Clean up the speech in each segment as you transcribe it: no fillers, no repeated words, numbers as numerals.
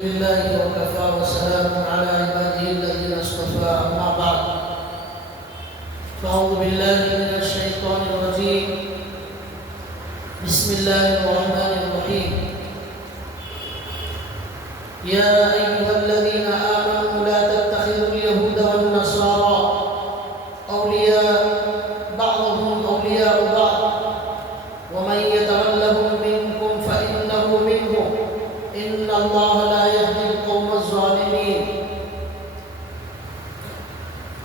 لله وكفى وسلام على عباده الذين اصطفى أما بعد فأعوذ بالله من الشيطان الرجيم بسم الله الرحمن الرحيم يا أيها الذين آمنوا لا تتخذوا اليهود والنصارى أولياء بعضهم أولياء بعض ومن يتولهم منكم فإنه منهم إن الله لا يهدي القوم الظالمين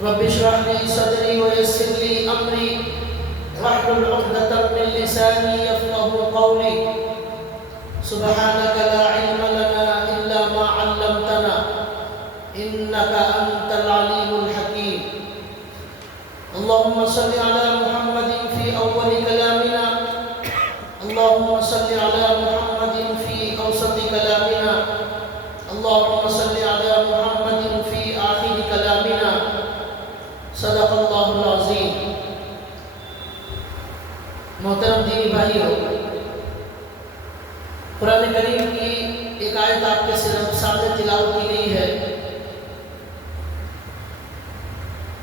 رب اشرح لي صدري ويسر لي أمري واحلل عقدة من لساني يفقهوا قولي سبحانك لا علم لنا إلا ما علمتنا إنك أنت العليم الحكيم اللهم صل على محمد في أول كلامنا اللهم صل على محمد في أوسط كلامنا اللهم صل على محمد في آخر كلامنا صدق اللہ العظیم. محترم دینی بھائیو، قرآن کریم کی ایک آیت آپ کے سامنے تلاوت کی گئی ہے.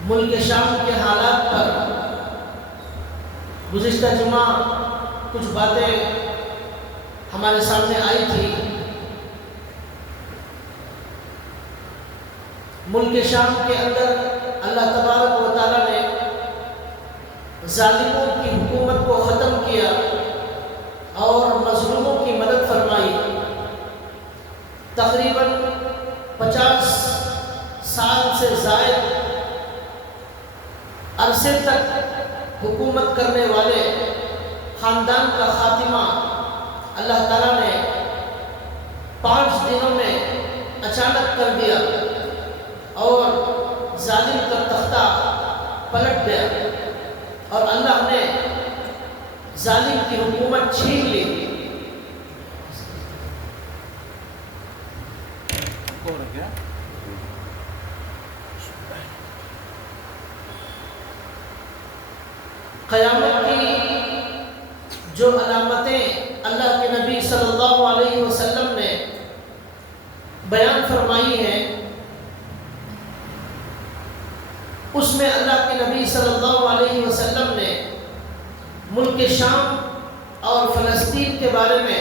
ملک شام کے حالات پر گزشتہ جمعہ کچھ باتیں ہمارے سامنے آئی تھی. ملک شام کے اندر اللہ تبارک و تعالیٰ نے ظالموں کی حکومت کو ختم کیا اور مظلوموں کی مدد فرمائی. تقریباً 50 سال سے زائد عرصے تک حکومت کرنے والے خاندان کا خاتمہ اللہ تعالیٰ نے 5 دنوں میں اچانک کر دیا اور ظالم کا تختہ پلٹ گیا اور اللہ نے ظالم کی حکومت چھین لی. قیامت کی جو علامتیں اللہ کے نبی صلی اللہ علیہ وسلم نے بیان فرمائی ہیں، اس میں اللہ کے نبی صلی اللہ علیہ وسلم نے ملک شام اور فلسطین کے بارے میں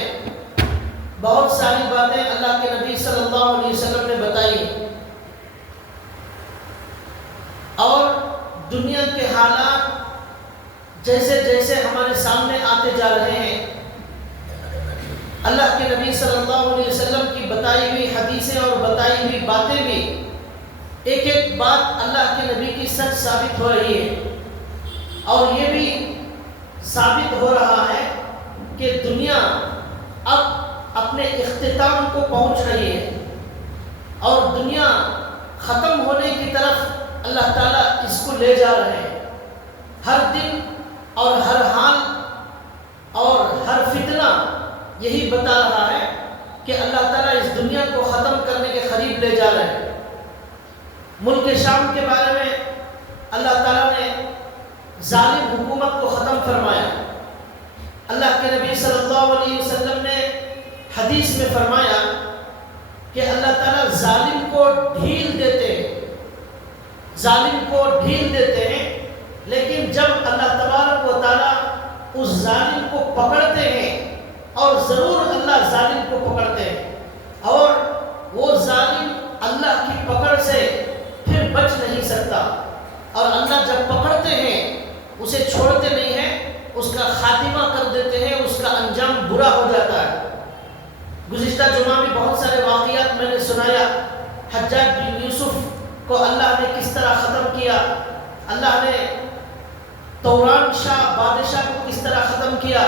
بہت ساری باتیں اللہ کے نبی صلی اللہ علیہ وسلم نے بتائی. اور دنیا کے حالات جیسے جیسے ہمارے سامنے آتے جا رہے ہیں، اللہ کے نبی صلی اللہ علیہ وسلم کی بتائی ہوئی حدیثیں اور بتائی ہوئی باتیں بھی ایک ایک بات اللہ کے نبی کی سچ ثابت ہو رہی ہے. اور یہ بھی ثابت ہو رہا ہے کہ دنیا اب اپنے اختتام کو پہنچ رہی ہے اور دنیا ختم ہونے کی طرف اللہ تعالیٰ اس کو لے جا رہے ہیں. ہر دن اور ہر حال اور ہر فتنہ یہی بتا رہا ہے کہ اللہ تعالیٰ اس دنیا کو ختم کرنے کے قریب لے جا رہے ہیں. ملک شام کے بارے میں اللہ تعالیٰ نے ظالم حکومت کو ختم فرمایا. اللہ کے نبی صلی اللہ علیہ وسلم نے حدیث میں فرمایا کہ اللہ تعالیٰ ظالم کو ڈھیل دیتے ہیں، ظالم کو ڈھیل دیتے ہیں، لیکن جب اللہ تبارک و تعالیٰ اس ظالم کو پکڑتے ہیں، اور ضرور اللہ ظالم کو پکڑتے ہیں، اور وہ ظالم اللہ کی پکڑ سے پھر بچ نہیں سکتا، اور اللہ جب پکڑتے ہیں اسے چھوڑتے نہیں ہیں، اس کا خاتمہ کر دیتے ہیں، اس کا انجام برا ہو جاتا ہے. گزشتہ جمعہ میں بہت سارے واقعات میں نے سنایا. حجاج بن یوسف کو اللہ نے کس طرح ختم کیا، اللہ نے توران شاہ بادشاہ کو کس طرح ختم کیا،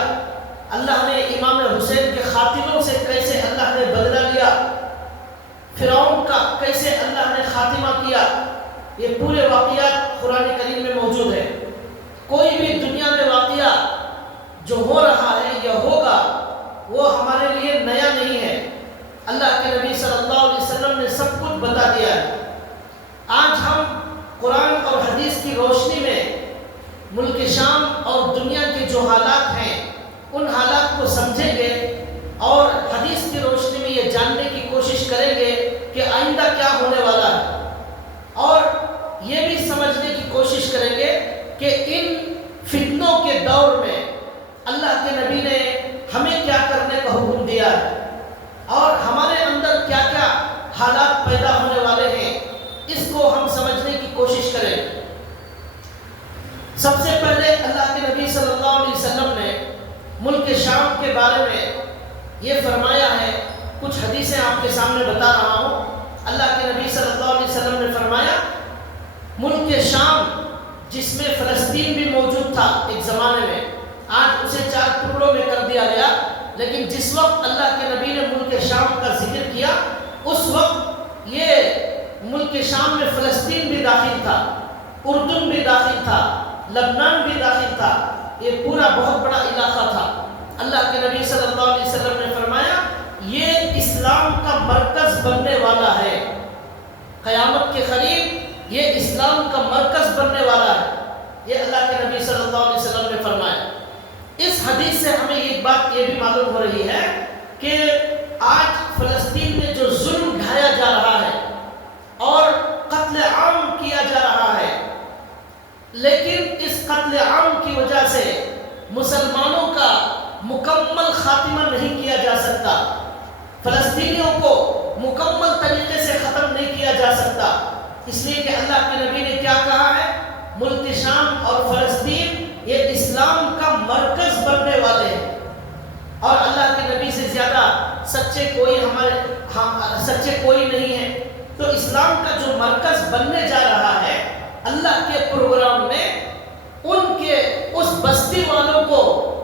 اللہ نے امام حسین کے قاتلوں سے کیسے اللہ نے بدلہ لیا، فرعون کا کیسے اللہ نے خاتمہ کیا. یہ پورے واقعات قرآن کریم میں موجود ہیں. کوئی بھی دنیا میں واقعہ جو ہو رہا ہے یا ہوگا وہ ہمارے لیے نیا نہیں ہے. اللہ کے نبی صلی اللہ علیہ وسلم نے سب کچھ بتا دیا ہے. آج ہم قرآن اور حدیث کی روشنی میں ملک شام اور دنیا کے جو حالات ہیں ان حالات کو سمجھیں گے اور حدیث کی روشنی میں یہ جاننے کی کوشش کریں کہ آئندہ کیا ہونے والا ہے، اور یہ بھی سمجھنے کی کوشش کریں گے کہ ان فتنوں کے دور میں اللہ کے نبی نے ہمیں کیا کرنے کا حکم دیا ہے اور ہمارے اندر کیا کیا حالات پیدا ہونے والے ہیں، اس کو ہم سمجھنے کی کوشش کریں۔ سب سے پہلے اللہ کے نبی صلی اللہ علیہ وسلم نے ملک شام کے بارے میں یہ فرمایا ہے، کچھ حدیثیں آپ کے سامنے بتا رہا ہوں۔ اللہ کے نبی صلی اللہ علیہ وسلم نے فرمایا ملک شام، جس میں فلسطین بھی موجود تھا ایک زمانے میں، آج اسے 4 ٹکڑوں میں کر دیا گیا، لیکن جس وقت اللہ کے نبی نے ملک شام کا ذکر کیا اس وقت یہ ملک شام میں فلسطین بھی داخل تھا، اردن بھی داخل تھا، لبنان بھی داخل تھا، یہ پورا بہت بڑا علاقہ تھا۔ اللہ کے نبی صلی اللہ علیہ وسلم نے فرمایا یہ اسلام کا مرکز بننے والا ہے، قیامت کے قریب یہ اسلام کا مرکز بننے والا ہے، یہ اللہ کے نبی صلی اللہ علیہ وسلم نے فرمایا۔ اس حدیث سے ہمیں ایک بات یہ بھی معلوم ہو رہی ہے کہ آج فلسطین میں جو ظلم ڈھایا جا رہا ہے اور قتل عام کیا جا رہا ہے، لیکن اس قتل عام کی وجہ سے مسلمانوں کا مکمل خاتمہ نہیں کیا جا سکتا، فلسطینیوں کو مکمل طریقے سے ختم نہیں کیا جا سکتا، اس لیے کہ اللہ کے نبی نے کیا کہا ہے، ملک شام اور فلسطین یہ اسلام کا مرکز بننے والے ہیں، اور اللہ کے نبی سے زیادہ سچے کوئی نہیں ہے۔ تو اسلام کا جو مرکز بننے جا رہا ہے، اللہ کے پروگرام میں ان کے اس بستی والوں کو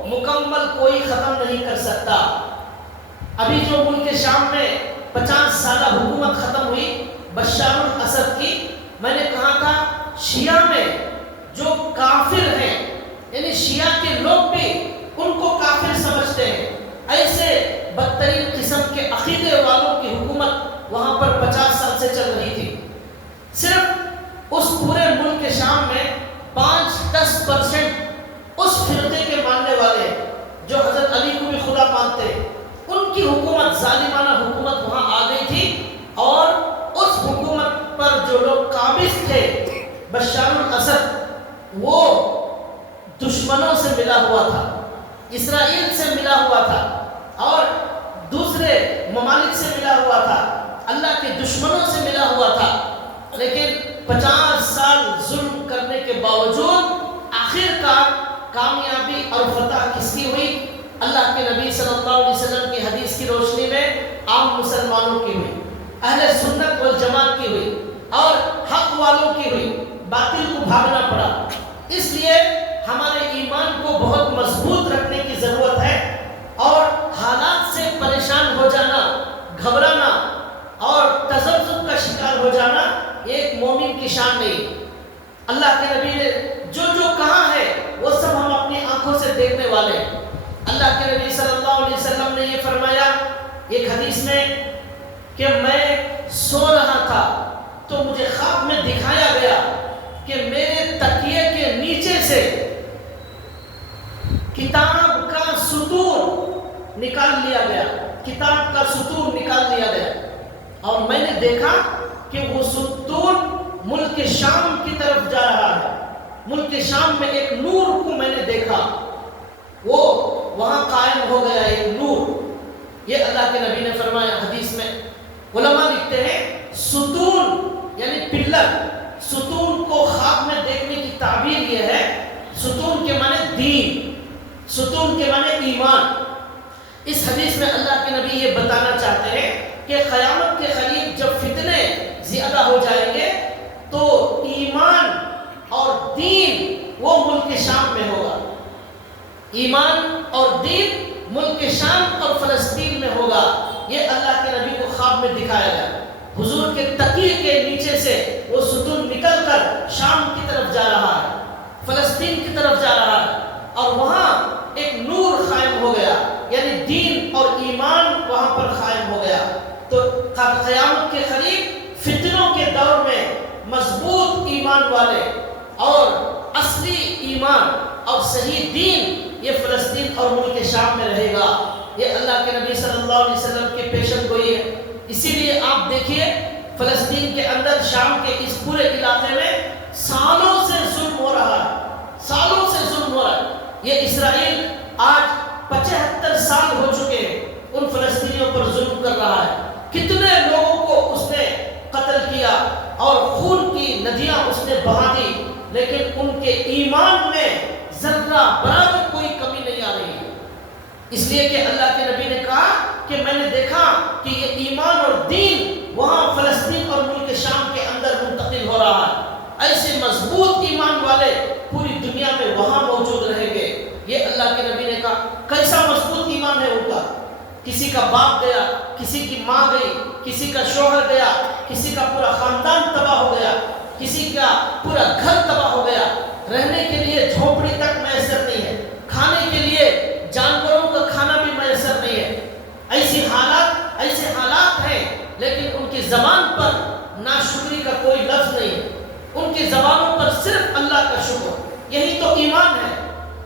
مکمل کوئی ختم نہیں کر سکتا۔ ابھی جو ملک شام میں 50 سالہ حکومت ختم ہوئی بشار الاسد کی، میں نے کہا تھا شیعہ میں جو کافر ہیں، یعنی شیعہ کے لوگ بھی ان کو کافر سمجھتے ہیں، ایسے بدترین قسم کے عقیدے والوں کی حکومت وہاں پر 50 سال سے چل رہی تھی۔ صرف اس پورے ملک شام میں 5-10% اس فرقے کے ماننے والے جو حضرت علی کو بھی خدا مانتے ہیں، ان کی حکومت، ظالمانہ حکومت وہاں آ گئی تھی، اور اس حکومت پر جو لوگ قابض تھے بشار الاسد، وہ دشمنوں سے ملا ہوا تھا، اسرائیل سے ملا ہوا تھا اور دوسرے ممالک سے ملا ہوا تھا، اللہ کے دشمنوں سے ملا ہوا تھا، لیکن 50 سال ظلم کرنے کے باوجود آخر کار کامیابی اور فتح کس کی ہوئی؟ اللہ کے نبی صلی اللہ علیہ وسلم کی حدیث کی روشنی میں عام مسلمانوں کی ہوئی، اہل سنت والجماعت کی ہوئی اور حق والوں کی ہوئی، باطل کو بھاگنا پڑا۔ اس لیے ہمارے ایمان کو بہت مضبوط رکھنے کی ضرورت ہے، اور حالات سے پریشان ہو جانا، گھبرانا اور تذبذب کا شکار ہو جانا ایک مومن کی شان نہیں۔ اللہ کے نبی نے جو کہا ہے وہ سب ہم اپنی آنکھوں سے دیکھنے والے ہیں۔ اللہ کے نبی صلی اللہ علیہ وسلم نے یہ فرمایا ایک حدیث میں کہ میں سو رہا تھا تو مجھے خواب میں دکھایا گیا کہ میرے تکیے کے نیچے سے کتاب کا ستون نکال لیا گیا، کتاب کا ستون نکال لیا گیا، اور میں نے دیکھا کہ وہ ستون ملک شام کی طرف جا رہا ہے۔ ملک شام میں ایک نور کو میں نے دیکھا، وہ وہاں قائم ہو گیا ایک نور۔ یہ اللہ کے نبی نے فرمایا حدیث میں۔ علماء لکھتے ہیں ستون یعنی پلر، ستون کو خواب میں دیکھنے کی تعبیر یہ ہے، ستون کے معنی دین، ستون کے معنی ایمان۔ اس حدیث میں اللہ کے نبی یہ بتانا چاہتے ہیں کہ قیامت کے قریب جب فتنے زیادہ ہو جائیں گے تو ایمان اور دین وہ ملک شام میں ہوگا، ایمان اور دین ملک شام اور فلسطین میں ہوگا۔ یہ اللہ کے نبی کو خواب میں دکھایا گیا، حضور کے تکیے کے نیچے سے وہ ستون نکل کر شام کی طرف جا رہا ہے، فلسطین کی طرف جا رہا ہے، اور وہاں ایک نور قائم ہو گیا، یعنی دین اور ایمان وہاں پر قائم ہو گیا۔ تو قیامت کے قریب فتنوں کے دور میں مضبوط ایمان والے اور اصلی ایمان اور صحیح دین یہ فلسطین اور ملک شام میں رہے گا۔ یہ اللہ کے نبی صلی اللہ علیہ وسلم کی پیشن گوئی ہے۔ اسی لیے آپ دیکھیے فلسطین کے اندر، شام کے اس پورے علاقے میں سالوں سے ظلم ہو رہا ہے، سالوں سے ظلم ہو رہا ہے۔ یہ اسرائیل آج 75 سال ہو چکے ہیں ان فلسطینیوں پر ظلم کر رہا ہے۔ کتنے لوگوں کو اس نے قتل کیا اور خون کی ندیاں اس نے بہا دی، لیکن ان کے ایمان میں ذرہ برابر کوئی کمی نہیں آ رہی ہے۔ اس لیے کہ اللہ کے نبی نے کہا کہ میں نے دیکھا کہ یہ ایمان اور دین وہاں فلسطین اور ملک شام کے اندر منتقل ہو رہا ہے۔ ایسے مضبوط ایمان والے پوری دنیا میں وہاں موجود رہیں گے۔ یہ اللہ کے نبی نے کہا کیسا مضبوط ایمان ہے ان کا۔ کسی کا باپ گیا، کسی کی ماں گئی، کسی کا شوہر گیا، کسی کا پورا خاندان تباہ ہو گیا، کسی کا پورا گھر تباہ ہو گیا، رہنے کے لیے جھونپڑی تک میسر نہیں ہے، کھانے کے لیے جانوروں کا کھانا بھی میسر نہیں ہے۔ ایسے حالات ہیں، لیکن ان کی زبان پر ناشکری کا کوئی لفظ نہیں ہے، ان کی زبانوں پر صرف اللہ کا شکر۔ یہی تو ایمان ہے،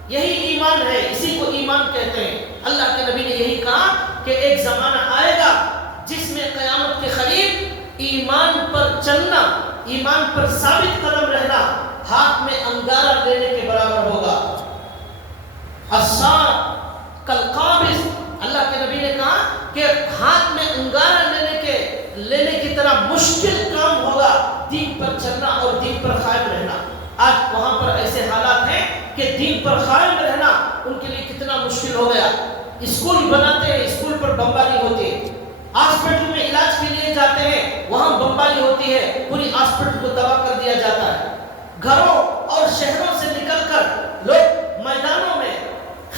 یہی ایمان ہے، اسی کو ایمان کہتے ہیں۔ اللہ کے نبی نے یہی کہا کہ ایک زمانہ آئے گا جس میں قیامت کے قریب ایمان پر چلنا، ایمان پر ثابت قدم رہنا ہاتھ میں انگارہ لینے کے برابر ہوگا۔ الصاد کالقابض، اللہ کے نبی نے کہا کہ ہاتھ میں انگارہ لینے کی طرح مشکل کام ہوگا دین پر چلنا اور دین پر قائم رہنا۔ آج وہاں پر ایسے حالات ہیں کہ دین پر قائم رہنا ان کے لیے کتنا مشکل ہو گیا۔ اسکول بناتے ہیں، اسکول پر بمباری ہوتی ہے، ہاسپٹل میں علاج کے لیے جاتے ہیں، وہاں بمباری ہوتی ہے، پوری ہاسپٹل کو تباہ کر دیا جاتا ہے۔ گھروں اور شہروں سے نکل کر لوگ میدانوں میں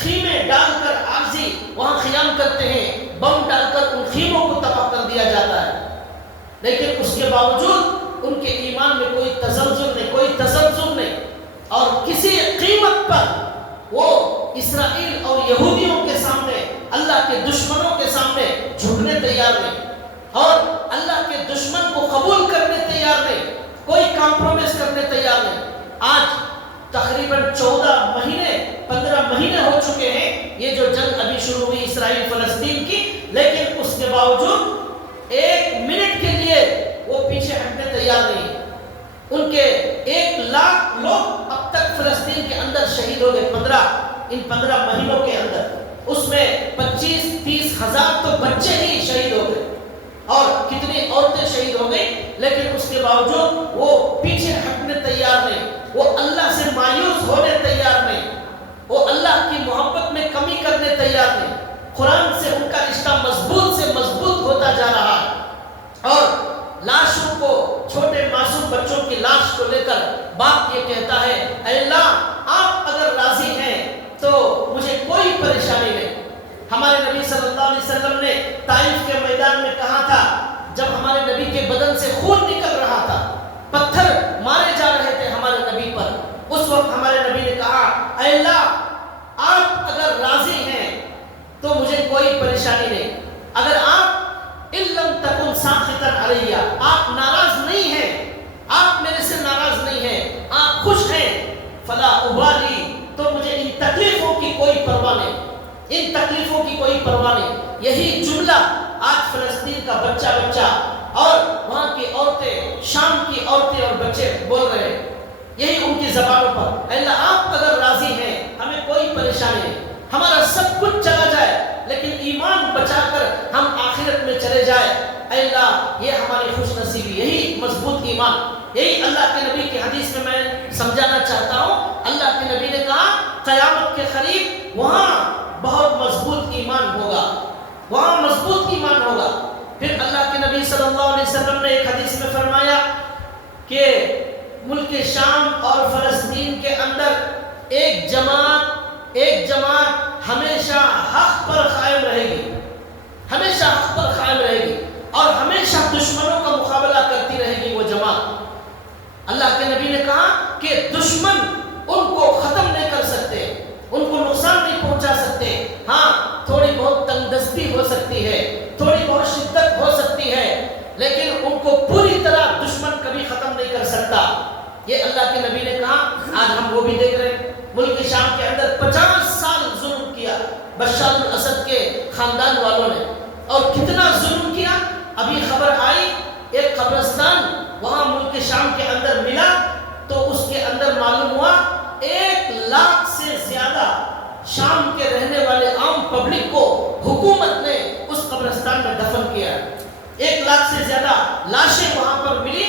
خیمے ڈال کر عارضی وہاں خیام کرتے ہیں، بم ڈال کر ان خیموں کو تباہ کر دیا جاتا ہے، لیکن اس کے باوجود ان کے ایمان میں کوئی تزلزل نہیں، کوئی تزلزل نہیں، اور کسی قیمت پر وہ اسرائیل اور یہودیوں کے سامنے، اللہ کے دشمنوں کے سامنے جھکنے تیار نہیں، اور اللہ کے دشمن کو قبول کرنے تیار نہیں، کوئی کمپرومائز کرنے تیار نہیں۔ آج تقریباً 15 مہینے ہو چکے ہیں یہ جو جنگ ابھی شروع ہوئی اسرائیل فلسطین کی، لیکن اس کے باوجود ایک منٹ کے لیے وہ پیچھے ہٹنے تیار نہیں۔ ان کے 1 لاکھ لوگ اب تک فلسطین کے اندر شہید ہو گئے، 15 مہینوں کے اندر، اس میں 25-30 ہزار تو بچے ہی شہید ہو گئے اور کتنی عورتیں شہید ہو گئی، لیکن اس کے باوجود وہ پیچھے ہٹنے تیار نہیں، وہ اللہ سے مایوس ہونے تیار نہیں، وہ اللہ کی محبت میں کمی کرنے تیار نہیں۔ قرآن سے ان کا رشتہ مضبوط سے مضبوط ہوتا جا رہا ہے، اور لاشوں کو، چھوٹے معصوم بچوں کی لاش کو لے کر باپ یہ کہتا ہے اے اللہ آپ اگر راضی ہیں تو مجھے کوئی پریشانی نہیں۔ ہمارے نبی صلی اللہ علیہ وسلم نے طائف کے میدان میں کہا تھا، جب ہمارے نبی کے بدن سے خون نکل رہا تھا، پتھر مارے جا رہے تھے ہمارے نبی پر، اس وقت ہمارے نبی نے کہا اے اللہ آپ اگر راضی ہیں تو مجھے کوئی پریشانی نہیں، اگر آپ اِلَّمْ تَكُنْ سَاخِطًا عَلَيَّ، آپ ناراض نہیں ہیں، آپ میرے سے ناراض نہیں ہیں، آپ خوش ہیں، فَلَا أُبَالِي، تو مجھے ان تکلیفوں کی کوئی پرواہ نہیں، ان تکلیفوں کی کوئی پرواہ نہیں۔ یہی جملہ آج فلسطین کا بچہ اور وہاں کی عورتیں، شام کی عورتیں اور بچے بول رہے ہیں، یہی ان کی زبانوں پر، اے اللہ آپ اگر راضی ہیں ہمیں کوئی پریشانی نہیں، ہمارا سب کچھ چلا جائے لیکن ایمان بچا کر ہم آخرت میں چلے جائیں، اے اللہ یہ ہماری خوش نصیبی، یہی مضبوط ایمان۔ یہی اللہ کے نبی کی حدیث میں سمجھانا چاہتا ہوں۔ اللہ کے نبی نے کہا قیامت کے قریب وہاں بہت مضبوط ایمان ہوگا، وہاں مضبوط ایمان ہوگا۔ پھر اللہ کے نبی صلی اللہ علیہ وسلم نے ایک حدیث میں فرمایا کہ ملک شام اور فلسطین کے اندر ایک جماعت ہمیشہ حق پر قائم رہے گی، ہمیشہ حق پر قائم رہے گی، اور ہمیشہ دشمنوں کا مقابلہ کرتی رہے گی وہ جماعت۔ اللہ کے نبی نے کہا کہ دشمن ان کو ختم نہیں کر سکتے، ان کو نقصان نہیں پہنچا سکتے، ہاں تھوڑی بہت تنگ دستی ہو سکتی ہے، تھوڑی بہت شدت ہو سکتی ہے، لیکن ان کو پوری طرح دشمن کبھی ختم نہیں کر سکتا۔ یہ اللہ کے نبی نے کہا۔ آج ہم وہ بھی دیکھ رہے ہیں، ملک شام کے اندر 50 سال ظلم کیا بشار الاسد کے خاندان والوں نے، اور کتنا ظلم کیا۔ ابھی خبر آئی ایک قبرستان وہاں ملک شام کے اندر ملا، تو اس کے اندر معلوم ہوا 1,00,000 سے زیادہ شام کے رہنے والے عام پبلک کو حکومت نے اس قبرستان میں دفن کیا۔ 1,00,000 سے زیادہ لاشیں وہاں پر ملی،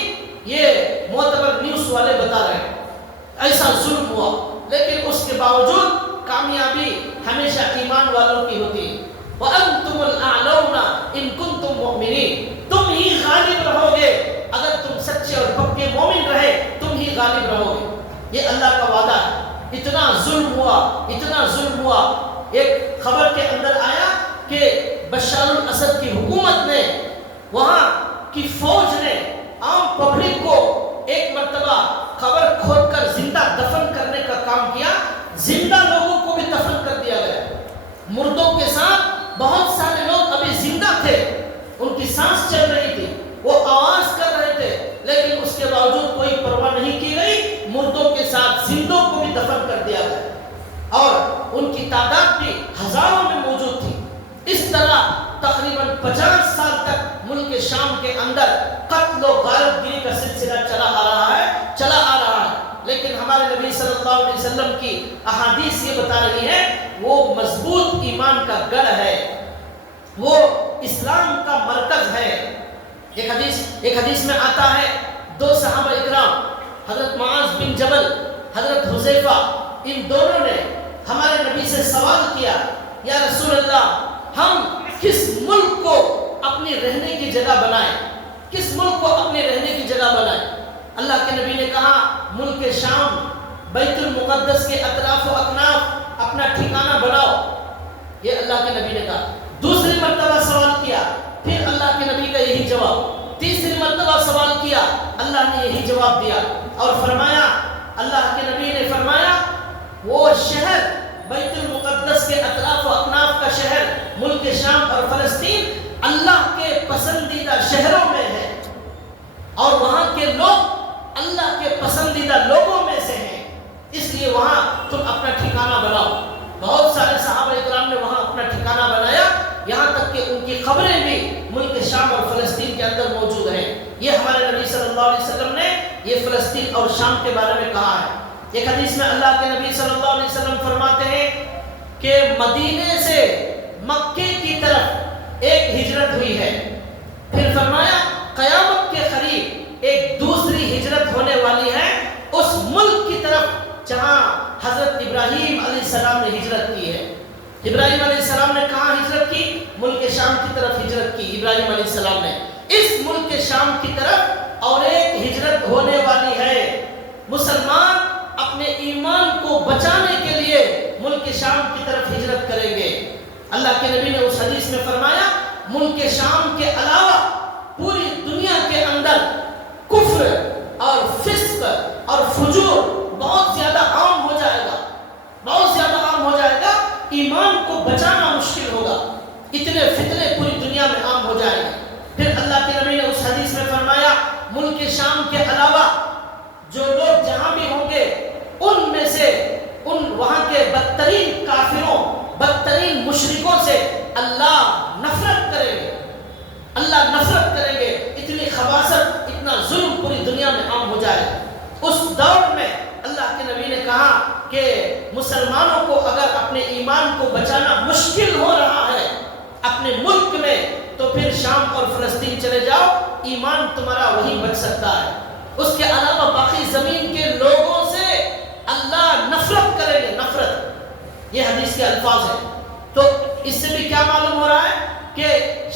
یہ معتبر نیوز والے بتا رہے ہیں، ایسا ظلم ہوا۔ لیکن اس کے باوجود کامیابی ہمیشہ ایمان والوں کی ہوتی ہے۔ وَأَنْتُمُ الْأَعْلَوْنَ إِن كُنتُم مُؤْمِنِينَ، تم ہی غالب رہو گے اگر تم سچے اور پکے مومن رہے، تم ہی غالب رہو گے، یہ اللہ کا وعدہ ہے۔ اتنا ظلم ہوا، اتنا ظلم ہوا، ایک خبر کے اندر آیا کہ بشار الاسد کی حکومت نے، وہاں کی فوج نے عام پبلک کو ایک مرتبہ قبر کھود کر زندہ دفن کرنے کا کام کیا، زندہ لوگوں کو بھی دفن کر دیا گیا، مردوں کے ساتھ بہت سارے لوگ ابھی زندہ تھے، ان کی سانس چل رہی تھی، وہ آواز کر رہے تھے، لیکن اس کے باوجود کوئی پرواہ نہیں کی گئی، مردوں کے ساتھ زندوں کو بھی دفن کر دیا گیا، اور ان کی تعداد بھی ہزاروں میں موجود تھی۔ اس طرح تقریباً 50 سال تک ملک شام کے اندر قتل و غارت گیری کا سلسلہ چلا آ رہا ہے، لیکن ہمارے نبی صلی اللہ علیہ وسلم کی احادیث یہ بتا رہی ہے وہ مضبوط ایمان کا گڑھ ہے، وہ اسلام کا مرکز ہے۔ ایک حدیث میں آتا ہے، 2 صحابہ اکرام حضرت معاذ بن جبل، حضرت حذیفہ، ان دونوں نے ہمارے نبی سے سوال کیا، یا رسول اللہ ہم کس ملک کو اپنی رہنے کی جگہ بنائیں، کس ملک کو اپنی رہنے کی جگہ بنائیں؟ اللہ کے نبی نے کہا ملک شام، بیت المقدس کے اطراف و اکناف اپنا ٹھکانہ بناؤ، یہ اللہ کے نبی نے کہا۔ دوسری مرتبہ سوال کیا، پھر اللہ کے نبی کا یہی جواب، تیسری مرتبہ سوال کیا، اللہ نے یہی جواب دیا، اور فرمایا، اللہ کے نبی نے فرمایا وہ شہر بیت المقدس کے اطراف و اکناف کا شہر ملک شام اور فلسطین اللہ کے پسندیدہ شہروں میں ہے، اور وہاں کے لوگ اللہ کے پسندیدہ لوگوں میں سے ہیں، اس لیے وہاں تم اپنا ٹھکانہ بناؤ۔ بہت سارے صحابہ اکرام نے وہاں اپنا ٹھکانہ بنایا، یہاں تک کہ ان کی قبریں بھی ملک شام اور فلسطین کے اندر موجود ہیں۔ یہ ہمارے نبی صلی اللہ علیہ وسلم نے یہ فلسطین اور شام کے بارے میں کہا ہے۔ ایک حدیث میں اللہ کے نبی صلی اللہ علیہ وسلم فرماتے ہیں کہ مدینے سے مکے کی طرف ایک ہجرت ہوئی ہے، پھر فرمایا قیامت کے قریب ایک دوسری ہجرت ہونے والی ہے اس ملک کی طرف جہاں حضرت ابراہیم علیہ السلام نے ہجرت کی ہے۔ ابراہیم علیہ السلام نے کہاں ہجرت کی؟ ملک شام کی طرف ہجرت کی ابراہیم علیہ السلام نے۔ اس ملک شام کی طرف اور ایک ہجرت ہونے والی ہے، مسلمان اپنے ایمان کو بچانے کے لیے ملک شام کی طرف ہجرت کریں گے۔ اللہ کے نبی نے اس حدیث میں فرمایا ملک شام کے علاوہ پوری دنیا کے اندر کفر اور فسق اور فجور بہت زیادہ عام ہو جائے گا، بہت زیادہ عام ہو جائے گا، ایمان کو بچانا مشکل ہوگا، اتنے فتنے پوری دنیا میں عام ہو جائیں گے۔ پھر اللہ کے نبی نے اس حدیث میں فرمایا ملک شام کے علاوہ جو لوگ جہاں بھی ہوں گے ان میں سے ان وہاں کے بدترین کافروں، بدترین مشرکوں سے اللہ نفرت کریں گے، اللہ نفرت کریں گے، اتنی خباثت، اتنا ظلم پوری دنیا میں عام ہو جائے گا۔ اس دور میں اللہ کے نبی نے کہا کہ مسلمانوں کو اگر اپنے ایمان کو بچانا مشکل ہو رہا ہے اپنے ملک میں تو پھر شام اور فلسطین چلے جاؤ، ایمان تمہارا وہی بچ سکتا ہے۔ اس کے علاوہ باقی زمین کے لوگوں سے اللہ نفرت کریں گے، نفرت، یہ حدیث کے الفاظ ہیں۔ تو اس سے بھی کیا معلوم ہو رہا ہے کہ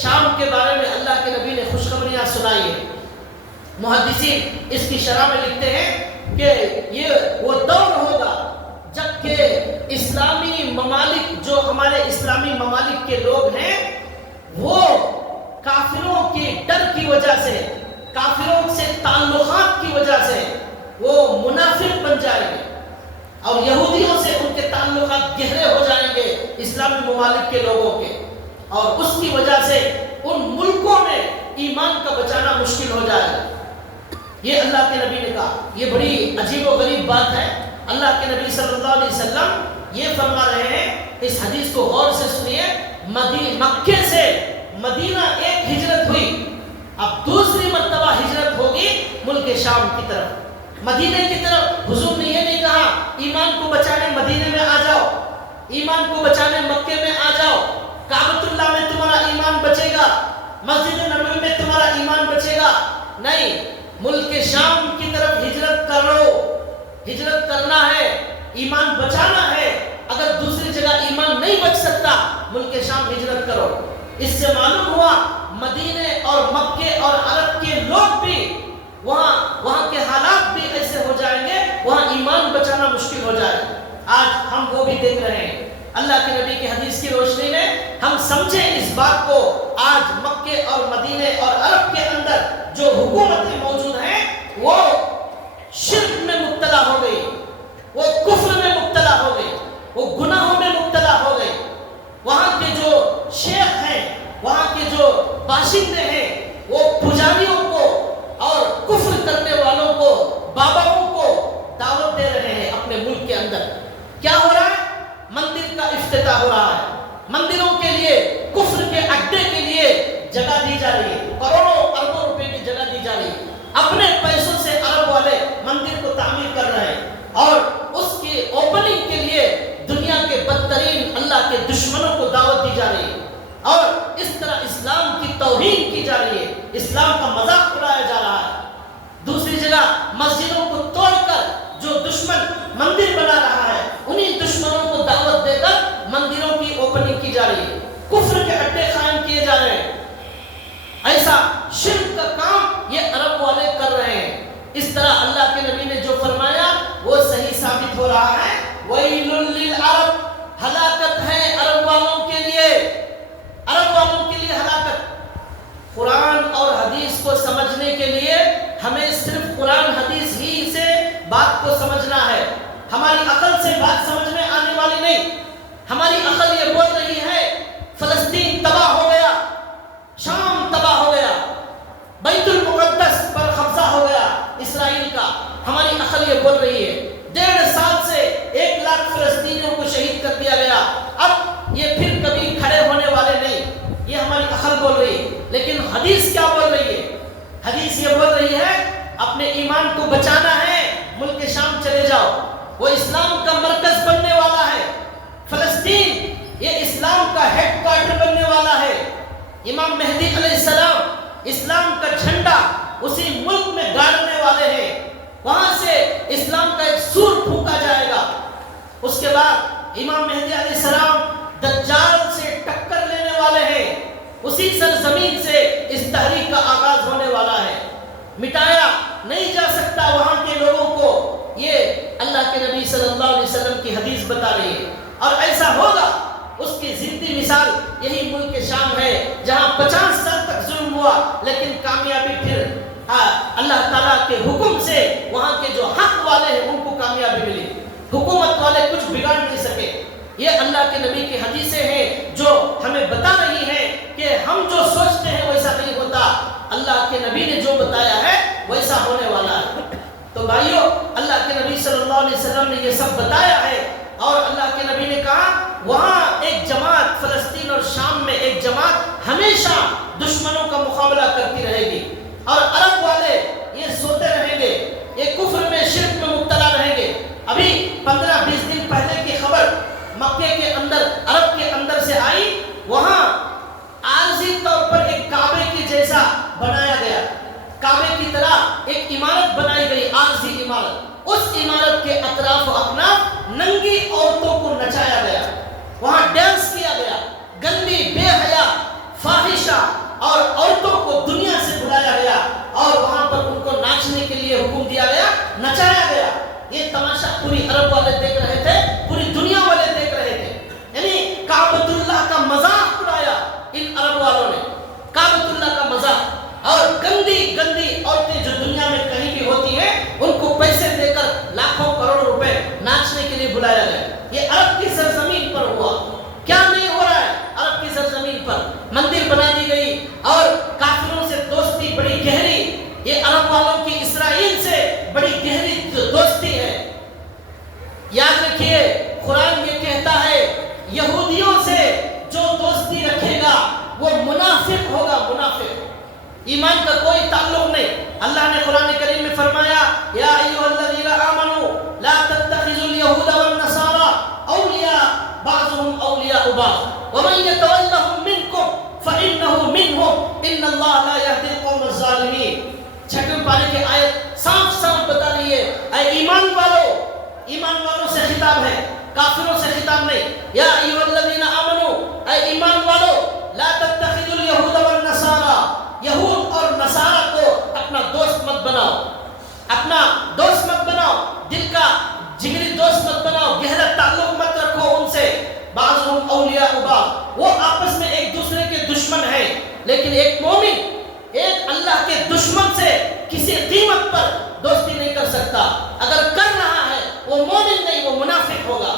شام کے بارے میں اللہ کے نبی نے خوشخبریاں سنائی ہیں۔ محدثین اس کی شرح میں لکھتے ہیں کہ یہ وہ دور ہوگا جب کہ اسلامی ممالک، جو ہمارے اسلامی ممالک کے لوگ ہیں، وہ کافروں کے ڈر کی وجہ سے، کافروں سے تعلقات کی وجہ سے وہ منافق بن جائیں گے، اور یہودیوں سے ان کے تعلقات گہرے ہو جائیں گے اسلامی ممالک کے لوگوں کے، اور اس کی وجہ سے ان ملکوں میں ایمان کا بچانا مشکل ہو جائے گا۔ یہ اللہ کے نبی نے کہا، یہ بڑی عجیب و غریب بات ہے۔ اللہ کے نبی صلی اللہ علیہ وسلم یہ فرما رہے ہیں، اس حدیث کو غور سے سنیے، مکے سے مدینہ ایک ہجرت ہوئی، اب دوسری مرتبہ ہجرت ہوگی ملک شام کی طرف، مدینے کی طرف۔ حضور نے یہ نہیں کہا ایمان کو بچانے مدینے میں آ جاؤ، ایمان کو بچانے مکے میں آ جاؤ، کعبۃ اللہ میں تمہارا ایمان بچے گا، مسجد نبوی میں تمہارا ایمان بچے گا۔ نہیں، ملک شام کی طرف ہجرت کرو، ہجرت کرنا ہے، ایمان بچانا ہے۔ اگر دوسری جگہ ایمان نہیں بچ سکتا، ملک شام ہجرت کرو۔ اس سے معلوم ہوا مدینے اور مکے اور عرب کے لوگ بھی وہاں کے حالات بھی ایسے ہو جائیں گے، وہاں ایمان بچانا مشکل ہو جائے۔ آج ہم وہ بھی دیکھ رہے ہیں۔ اللہ کے نبی کی حدیث کی روشنی میں ہم سمجھیں اس بات کو، آج مکے اور مدینے اور عرب کے اندر جو حکومتیں موجود ہیں وہ شرک میں مبتلا ہو گئی، وہ کفر میں مبتلا ہو گئی، وہ گناہوں میں مبتلا ہو گئی۔ وہاں کے جو شیخ ہیں، وہاں کے جو باشندے ہیں، وہ پجاریوں کو اور کفر کرنے والوں کو، باباؤں کو دعوت دے رہے ہیں اپنے ملک کے اندر۔ کیا ہو رہا ہے؟ مندر کا افتتاح ہو رہا ہے، مندروں کے لیے، کفر کے اڈے کے لیے جگہ دی جا رہی ہے، کروڑوں اربوں روپے کی جگہ دی جا رہی ہے۔ اپنے پیسوں سے عرب والے مندر کو تعمیر کر رہے ہیں اور اس کی اوپننگ کے لیے دنیا کے بدترین اللہ کے دشمنوں کو دعوت دی جا رہی ہے، اور اس طرح اسلام کی توہین کی جا رہی ہے، اسلام کا مذاق اڑایا جا رہا ہے۔ دوسری جگہ مسجدوں کو توڑ کر جو دشمن مندر بنا رہا ہے، انہی دشمنوں کو دعوت دے کر مندروں کی اوپننگ کی جا رہی ہے، کفر کے اڈے قائم کیے جا رہے ہیں۔ ایسا شرک کا کام یہ عرب والے کر رہے ہیں۔ اس طرح اللہ کے نبی نے جو فرمایا وہ صحیح ثابت ہو رہا ہے۔ وَيْلٌ لِّلْعَرَبِ، ہلاکت ہے عرب والوں کے لیے، عرب والوں کے لیے ہلاکت۔ قرآن اور حدیث کو سمجھنے کے لیے ہمیں صرف قرآن حدیث ہی سے بات کو سمجھنا ہے، ہماری عقل سے بات سمجھ میں آنے والی نہیں۔ ہماری عقل یہ بول رہی ہے فلسطین تباہ ہو گیا، شام تباہ ہو گیا، بیت المقدس پر قبضہ ہو گیا اسرائیل کا، ہماری عقل یہ بول رہی ہے۔ 1.5 سال سے 1 لاکھ فلسطینیوں کو شہید کر دیا گیا، اب یہ پھر کبھی کھڑے ہونے والے نہیں، یہ ہماری عقل بول رہی ہے۔ لیکن حدیث کیا بول رہی ہے؟ حدیث یہ بول رہی ہے اپنے ایمان کو بچانا ہے، ملک شام چلے جاؤ، وہ اسلام کا مرکز بننے والا ہے۔ فلسطین یہ اسلام کا ہیڈ کوارٹر بننے والا ہے۔ امام مہدی علیہ السلام اسلام کا جھنڈا اسی ملک میں گاڑنے والے ہیں، وہاں سے اسلام کا ایک سور پھونکا جائے گا۔ اس کے بعد امام مہدی علیہ السلام دجال سے ٹکر لینے والے ہیں، اسی سرزمین سے اس تحریک کا آغاز ہونے والا ہے۔ مٹایا نہیں جا سکتا وہاں کے لوگوں کو، یہ اللہ کے نبی صلی اللہ علیہ وسلم کی حدیث بتا رہی ہے، اور ایسا ہوگا۔ اس کی زندگی مثال یہی ملک شام ہے، جہاں 50 سال تک ظلم ہوا، لیکن کامیابی پھر اللہ تعالیٰ کے حکم سے وہاں کے جو حق والے ہیں ان کو کامیابی ملی، حکومت والے کچھ بگاڑ نہیں سکے۔ یہ اللہ کے نبی کی حدیثیں ہیں جو ہمیں بتا رہی ہیں کہ ہم جو سوچتے ہیں ویسا نہیں ہوتا، اللہ کے نبی نے جو بتایا ہے ویسا ہونے والا ہے۔ تو بھائیو، اللہ کے نبی صلی اللہ علیہ وسلم نے یہ سب بتایا ہے، اور اللہ کے نبی نے کہا وہاں ایک جماعت، فلسطین اور شام میں ایک جماعت ہمیشہ دشمنوں کا مقابلہ کرتی رہے گی، اور عرب والے یہ سوتے رہیں گے، یہ کفر میں، شرک میں مبتلا رہیں گے۔ ابھی 15-20 دن پہلے کی خبر مکے کے اندر، عرب کے اندر سے آئی، وہاں عارضی طور پر ایک کعبے کی جیسا بنایا گیا، کعبے کی طرح ایک عمارت بنائی گئی، عارضی عمارت۔ اس عمارت کے اطراف و اکناف ننگی عورتوں کو نچایا گیا، وہاں ڈانس کیا گیا، گندی، بے حیا، فاحشہ اور عورتوں کو دنیا سے بلایا گیا، اور وہاں پر ان کو ناچنے کے لیے حکم دیا گیا، نچایا گیا۔ یہ تماشا پوری عرب والے دیکھ رہے تھے، پوری دنیا والے دیکھ رہے تھے، یعنی کعبۃ اللہ کا مذاق اڑایا ان عرب والوں نے، کعبۃ اللہ کا مذاق۔ اور گندی گندی عورتیں جو دنیا میں کہیں بھی ہوتی ہیں، ان کو پیسے دے کر لاکھوں کروڑ روپے ناچنے کے لیے بلایا گیا۔ یہ عرب کی سرزمین پر ہوا۔ کیا نہیں ہو رہا ہے عرب کی سرزمین پر؟ مندر بنا دی گئی، اور کافروں سے دوستی بڑی گہری، یہ عرب والوں کی اسرائیل سے بڑی گہری دوستی ہے۔ یاد رکھیے، قرآن یہ کہتا ہے یہودیوں سے جو دوستی رکھے گا وہ منافق ہوگا، منافق۔ ایمان کا کوئی تعلق نہیں۔ اللہ نے قرآن کریم میں فرمایا یا ایھا الذین آمنوا لا تتخذوا اليهود والنصارى اولیاء بعضهم اولیاء بعض ومن يتولهم منکم فانه منهم ان اللہ لا يهدي القوم الظالمین۔ چھٹویں پارے کی آیت صاف صاف بتا رہی ہے اے ایمان والوں سے خطاب ہے، کافروں سے خطاب نہیں۔ یا ایھا الذین آمنوا اے ایمان والو لا تتخذوا اليهود والنصارى، یہود اور نصارہ کو اپنا دوست مت بناؤ، اپنا دوست مت بناؤ، دل کا جگری دوست مت بناؤ، گہرا تعلق مت رکھو ان سے۔ بعضهم اولیاء بعض، وہ آپس میں ایک دوسرے کے دشمن ہیں، لیکن ایک مومن ایک اللہ کے دشمن سے کسی قیمت پر دوستی نہیں کر سکتا۔ اگر کر رہا ہے وہ مومن نہیں، وہ منافق ہوگا،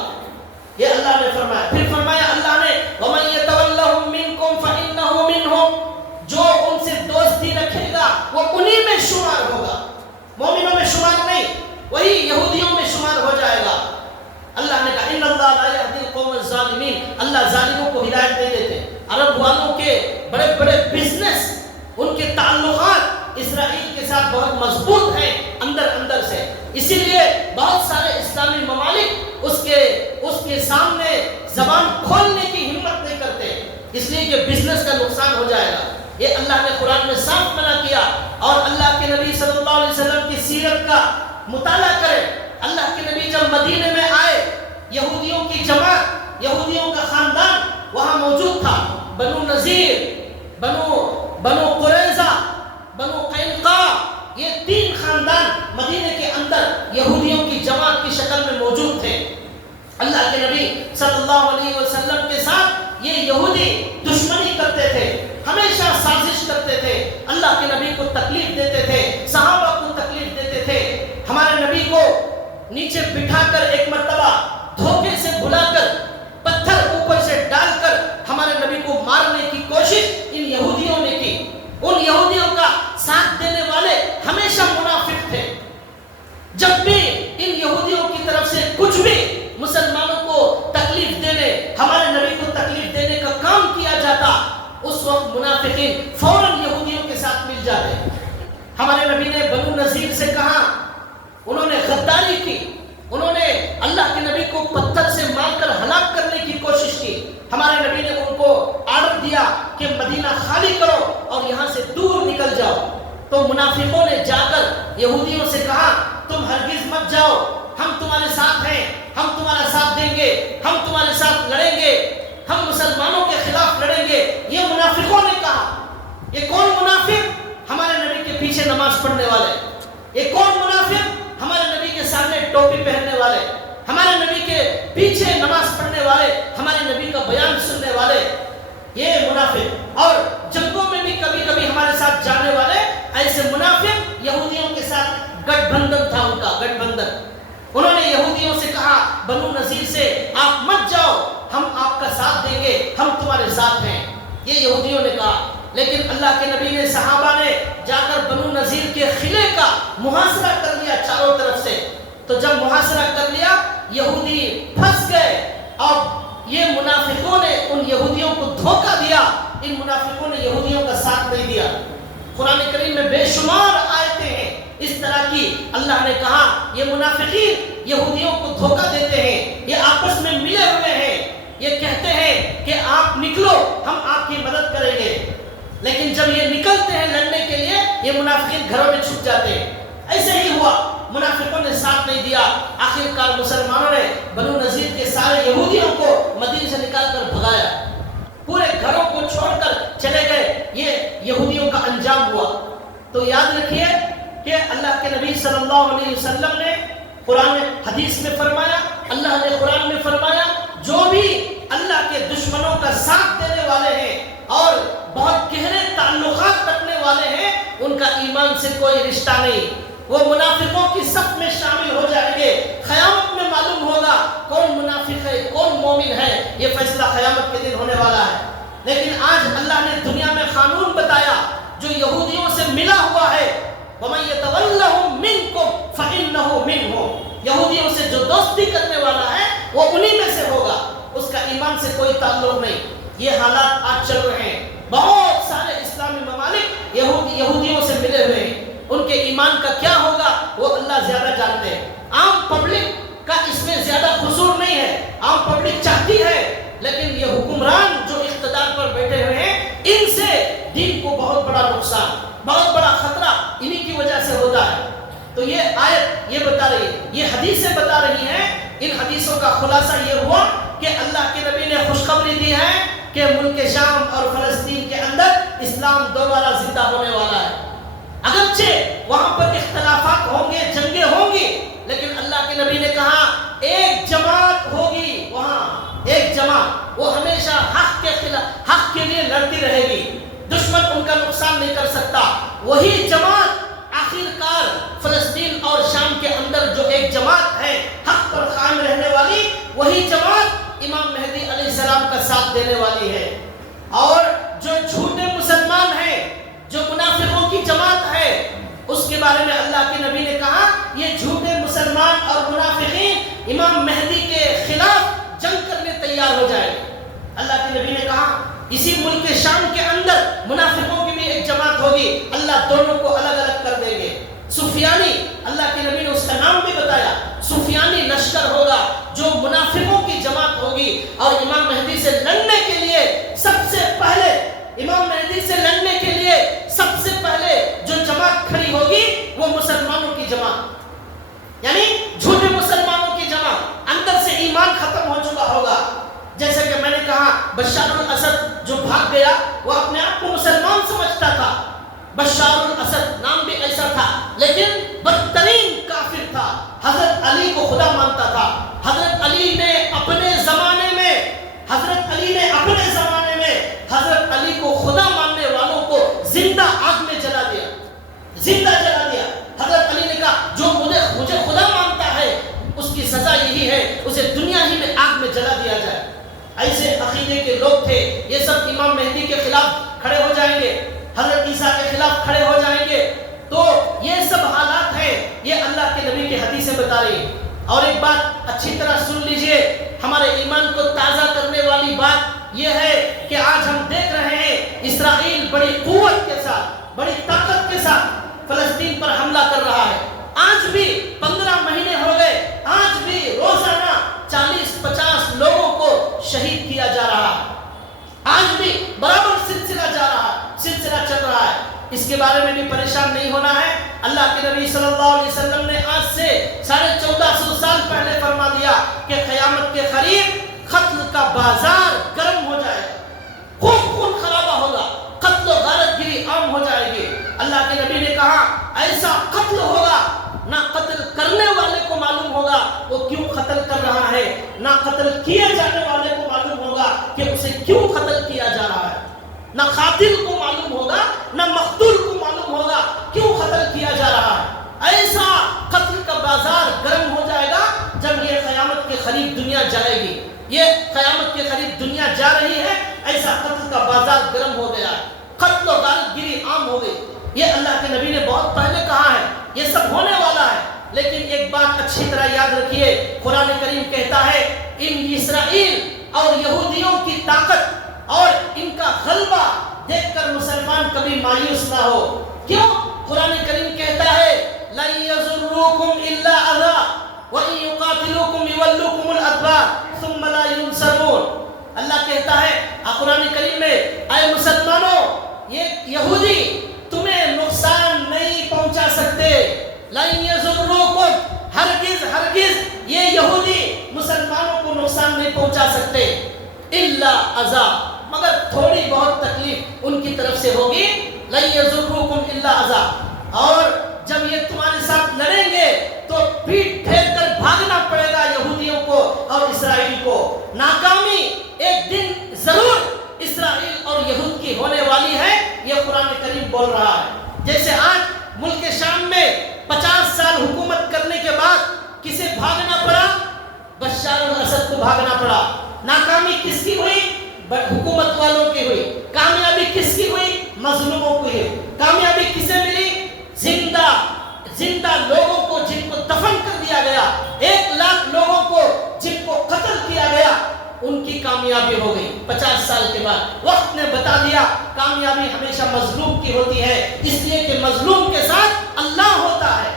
یہ اللہ نے فرمایا۔ پھر فرمایا اللہ نے وَمَن يَتَوَلَّهُم مِّنكُمْ فَإِنَّهُ مِنْهُمْ، جو ان سے دوستی رکھے گا وہ انہی میں شمار ہوگا، مومنوں میں شمار نہیں، وہی یہودیوں میں شمار ہو جائے گا۔ اللہ نے کہا ان اللہ لا یہدی القوم الظالمین، اللہ ظالموں کو ہدایت نہیں دیتے۔ عرب والوں کے بڑے بڑے بزنس، ان کے تعلقات اسرائیل کے ساتھ بہت مضبوط ہیں اندر سے، اسی لیے بہت سارے اسلامی ممالک اس کے سامنے زبان کھولنے کی ہمت نہیں کرتے، اس لیے کہ بزنس کا نقصان ہو جائے گا۔ یہ اللہ نے قرآن میں صاف منع کیا، اور اللہ کے نبی صلی اللہ علیہ وسلم کی سیرت کا مطالعہ کریں۔ اللہ کے نبی جب مدینے میں آئے، یہودیوں کی جماعت، یہودیوں کا خاندان وہاں موجود تھا، بنو نذیر، بنو قریظہ، بنو قینقاع، یہ 3 خاندان مدینے کے اندر یہودیوں کی جماعت کی شکل میں موجود تھے۔ اللہ کے نبی صلی اللہ علیہ وسلم کے ساتھ یہ یہودی دشمنی کرتے تھے، ہمیشہ سازش کرتے تھے، اللہ کے نبی کو تکلیف دیتے تھے، صحابہ کو تکلیف دیتے تھے۔ ہمارے نبی کو نیچے بٹھا کر ایک مرتبہ دھوکے سے بلا کر پتھر اوپر سے ڈال کر ہمارے نبی کو مارنے کی کوشش ان یہودیوں نے کی۔ ان یہودیوں کا ساتھ دینے والے ہمیشہ منافق تھے۔ جب بھی ان یہودیوں کی طرف سے کچھ بھی مسلمانوں کو تکلیف دینے، ہمارے نبی کو تکلیف دینے کا کام کیا جاتا، اس وقت منافقین فوراً یہودیوں کے ساتھ مل جاتے۔ ہمارے نبی نے بنو نذیر سے کہا، انہوں نے غداری کی، انہوں نے اللہ کے نبی کو پتھر سے مار کر ہلاک کرنے کی کوشش کی۔ ہمارے نبی نے ان کو آرڈر دیا کہ مدینہ خالی کرو اور یہاں سے دور نکل جاؤ۔ تو منافقوں نے جا کر یہودیوں سے کہا تم ہرگز مت جاؤ، ہم تمہارے ساتھ ہیں، ہم تمہارا ساتھ دیں گے، ہم تمہارے ساتھ لڑیں گے، ہم مسلمانوں کے خلاف لڑیں گے۔ یہ منافقوں نے کہا۔ یہ کون منافق؟ ہمارے نبی کے پیچھے نماز پڑھنے والے۔ یہ کون منافق؟ ہمارے نبی کے سامنے ٹوپی پہننے والے، ہمارے نبی کے پیچھے نماز پڑھنے والے، ہمارے نبی کا بیان سننے والے، یہ منافق۔ اور جنگوں میں بھی کبھی کبھی ہمارے ساتھ جانے والے ایسے منافق، یہودیوں کے ساتھ گٹھ بندھن تھا ان کا، گٹھ بندھن۔ انہوں نے یہودیوں سے کہا بنو نذیر سے آپ مت جاؤ، ہم آپ کا ساتھ دیں گے، ہم تمہارے ساتھ ہیں، یہ یہودیوں نے کہا۔ لیکن اللہ کے نبی نے، صحابہ نے جا کر بنو نذیر کے قلعے کا محاصرہ کر لیا چاروں طرف سے۔ تو جب محاصرہ کر لیا، یہودی پھنس گئے، اور یہ منافقوں نے ان یہودیوں کو دھوکہ دیا، ان منافقوں نے یہودیوں کا ساتھ نہیں دیا۔ قرآن کریم میں بے شمار آیتیں ہیں اس طرح کی۔ اللہ نے کہا یہ منافقین یہودیوں کو دھوکہ دیتے ہیں، یہ آپس میں ملے ہوئے ہیں، یہ کہتے ہیں کہ آپ نکلو ہم آپ کی مدد کریں گے، لیکن جب یہ نکلتے ہیں لڑنے کے لیے، یہ منافقین گھروں میں چھپ جاتے ہیں۔ ایسے ہی ہوا، منافقوں نے ساتھ نہیں دیا، آخر کار مسلمانوں نے بنو نذیر کے سارے یہودیوں کو مدینے سے نکال کر بھگایا، پورے گھروں کو چھوڑ کر چلے گئے۔ یہ یہودیوں کا انجام ہوا۔ تو یاد رکھیے کہ اللہ کے نبی صلی اللہ علیہ وسلم نے قرآن حدیث میں فرمایا، اللہ نے قرآن میں فرمایا، جو بھی اللہ کے دشمنوں کا ساتھ دینے والے ہیں اور بہت گہرے تعلقات رکھنے والے ہیں، ان کا ایمان سے کوئی رشتہ نہیں، وہ منافقوں کی صف میں شامل ہو جائیں گے۔ قیامت میں معلوم ہوگا کون منافق ہے کون مومن ہے، یہ فیصلہ قیامت کے دن ہونے والا ہے۔ لیکن آج اللہ نے دنیا میں قانون بتایا، جو یہودیوں سے ملا ہوا ہے، وَمَن يَتَوَلَّهُم مِّنكُمْ فَإِنَّهُ مِنْهُمْ، یہودیوں سے جو دوستی کرنے والا ہے وہ انہی میں سے ہوگا، اس کا ایمان سے کوئی تعلق نہیں۔ یہ حالات آج چل رہے ہیں، بہت سارے اسلامی ممالک یہودیوں سے ملے ہوئے ہیں. ان کے ایمان کا کیا ہوگا وہ اللہ زیادہ جانتے ہیں. عام پبلک کا اس میں زیادہ قصور نہیں ہے. عام پبلک چاہتی ہے، لیکن یہ حکمران جو اقتدار پر بیٹھے ہوئے ہیں ان سے دین کو بہت بڑا نقصان، بہت بڑا خطرہ انہی کی وجہ سے ہوتا ہے. تو یہ آیت یہ بتا رہی ہے، یہ حدیثیں بتا رہی ہیں. ان حدیثوں کا خلاصہ یہ ہوا کہ اللہ کے نبی نے خوشخبری دی ہے کہ ملک شام اور فلسطین کے اندر اسلام دوبارہ زندہ ہونے والا ہے. اگرچہ وہاں پر اختلافات ہوں گے، جنگیں ہوں گی، لیکن اللہ کے نبی نے کہا ایک جماعت ہوگی وہاں، ایک جماعت، وہ ہمیشہ حق کے خلاف، حق کے لیے لڑتی رہے گی. دشمن ان کا نقصان نہیں کر سکتا. وہی جماعت آخر کار فلسطین اور شام کے اندر جو ایک جماعت ہے حق پر قائم رہنے والی، وہی جماعت امام مہدی علیہ السلام کا ساتھ دینے والی ہے. اور جو جھوٹے مسلمان ہیں، جو منافقوں کی جماعت ہے، اس کے بارے میں اللہ کے نبی نے کہا یہ جھوٹے مسلمان اور منافقین امام مہدی کے خلاف جنگ کرنے تیار ہو جائے. اللہ کے نبی نے کہا اسی ملک شام کے اندر منافقوں کی بھی ایک جماعت ہوگی، اللہ دونوں کو الگ الگ کر دیں گے. سفیانی، اللہ کے نبی نے اس کا نام بھی بتایا، سفیانی لشکر ہوگا جو منافقوں کی جماعت ہوگی. اور امام مہدی سے لڑنے کے لیے سب سے پہلے، امام مہدی سے لڑنے کے لیے سب سے پہلے جو جماعت کھڑی ہوگی وہ مسلمانوں کی جماعت، یعنی جھوٹے مسلمانوں کی جماعت. اندر سے ایمان ختم ہو چکا ہوگا. جیسے کہ میں نے کہا بشار الاسد جو بھاگ گیا وہ اپنے آپ کو مسلمان سمجھتا تھا. بشار الاسد نام بھی ایسا تھا، لیکن بدترین کافر تھا. حضرت علی کو خدا مانتا تھا. حضرت علی نے اپنے زمانے میں حضرت علی کو خدا ماننے والوں کو زندہ آگ میں جلا دیا، زندہ جلا دیا. حضرت علی نے کہا جو مجھے خدا مانتا ہے اس کی سزا یہی ہے اسے دنیا ہی میں آگ میں جلا دیا جائے. ایسے عقیدے کے لوگ تھے. یہ سب امام مہدی کے خلاف کھڑے ہو جائیں گے، حضرت عیسیٰ کے خلاف کھڑے ہو جائیں گے. تو یہ سب حالات ہیں، یہ اللہ کے نبی کی حدیثیں بتا رہی ہیں. اور ایک بات اچھی طرح سن لیجئے، ہمارے ایمان کو تازہ کرنے والی بات یہ ہے کہ آج ہم دیکھ رہے ہیں اسرائیل بڑی قوت کے ساتھ، بڑی طاقت کے ساتھ فلسطین پر حملہ کر رہا ہے. آج بھی 15 مہینے ہو گئے، آج بھی روزانہ 40-50 لوگوں کو شہید کیا جا رہا ہے. آج بھی برابر سلسلہ جا رہا ہے، سلسلہ چل رہا ہے. اس کے بارے میں بھی پریشان نہیں ہونا ہے. اللہ کے نبی صلی اللہ علیہ وسلم نے آج سے 1450 سال پہلے فرما دیا کہ قیامت کے قریب قتل کا بازار گرم ہو جائے گا، خون خرابہ ہوگا، قتل و غارت گری عام ہو جائے گی. اللہ کے نبی نے کہا ایسا قتل ہوگا نہ قتل کرنے والے کو معلوم ہوگا وہ کیوں قتل کر رہا ہے، نہ قتل کیے جانے والے کو معلوم ہوگا کہ اسے کیوں قتل کیا جا رہا ہے. نہ قاتل کو معلوم ہوگا نہ مقتول کو معلوم ہوگا کیوں قتل کیا جا رہا ہے. ایسا قتل کا بازار گرم ہو جائے گا جب یہ قیامت کے قریب دنیا جائے گی. یہ قیامت کے قریب دنیا جا رہی ہے، ایسا قتل کا بازار گرم ہو گیا ہے، قتل و غارت گری عام ہو گئی. یہ اللہ کے نبی نے بہت پہلے کہا ہے، یہ سب ہونے والا ہے. لیکن ایک بات اچھی طرح یاد رکھیے، قرآن کریم کہتا ہے ان اسرائیل اور یہودیوں کی طاقت اور ان کا غلبہ دیکھ کر مسلمان کبھی مایوس نہ ہو. کیوں؟ قرآن کریم کہتا ہے لَن يَضُرُّوكُمْ إِلَّا أَذًى وَإِن يُقَاتِلُوكُمْ يُوَلُّوكُمُ الْأَدْبَارَ ثُمَّ لَا يُنصَرُونَ. اللہ کہتا ہے قرآن کریم میں اے مسلمانوں یہ یہودی تمہیں نقصان نہیں پہنچا سکتے. لَن يَضُرُّوكُمْ ہرگز یہ یہودی مسلمانوں کو نقصان نہیں پہنچا سکتے. إِلَّا أَذًى مگر تھوڑی بہت تکلیف ان کی طرف سے ہوگی. لَن يَضُرُّوكُمْ إِلَّا أَذًى اور جب یہ تمہارے ساتھ لڑیں گے تو پیٹ پھیر کر بھاگنا پڑے گا یہودیوں کو اور اسرائیل کو. ناکامی ایک دن ضرور اسرائیل اور یہود کی ہونے والی ہے، یہ قرآن کریم بول رہا ہے. جیسے آج ملک شام میں 50 سال حکومت کرنے کے بعد کسے بھاگنا پڑا؟ بشار الاسد کو بھاگنا پڑا. ناکامی کس کی ہوئی؟ حکومت والوں کی ہوئی. کامیابی کس کی ہوئی؟ مظلوموں کی ہوئی. کامیابی کسے ملی؟ زندہ لوگوں کو جن کو دفن کر دیا گیا، 1 لاکھ لوگوں کو جن کو قتل کیا گیا. ان کی کامیابی ہو گئی 50 سال کے بعد وقت نے بتا دیا کامیابی ہمیشہ مظلوم کی ہوتی ہے، اس لیے کہ مظلوم کے ساتھ اللہ ہوتا ہے،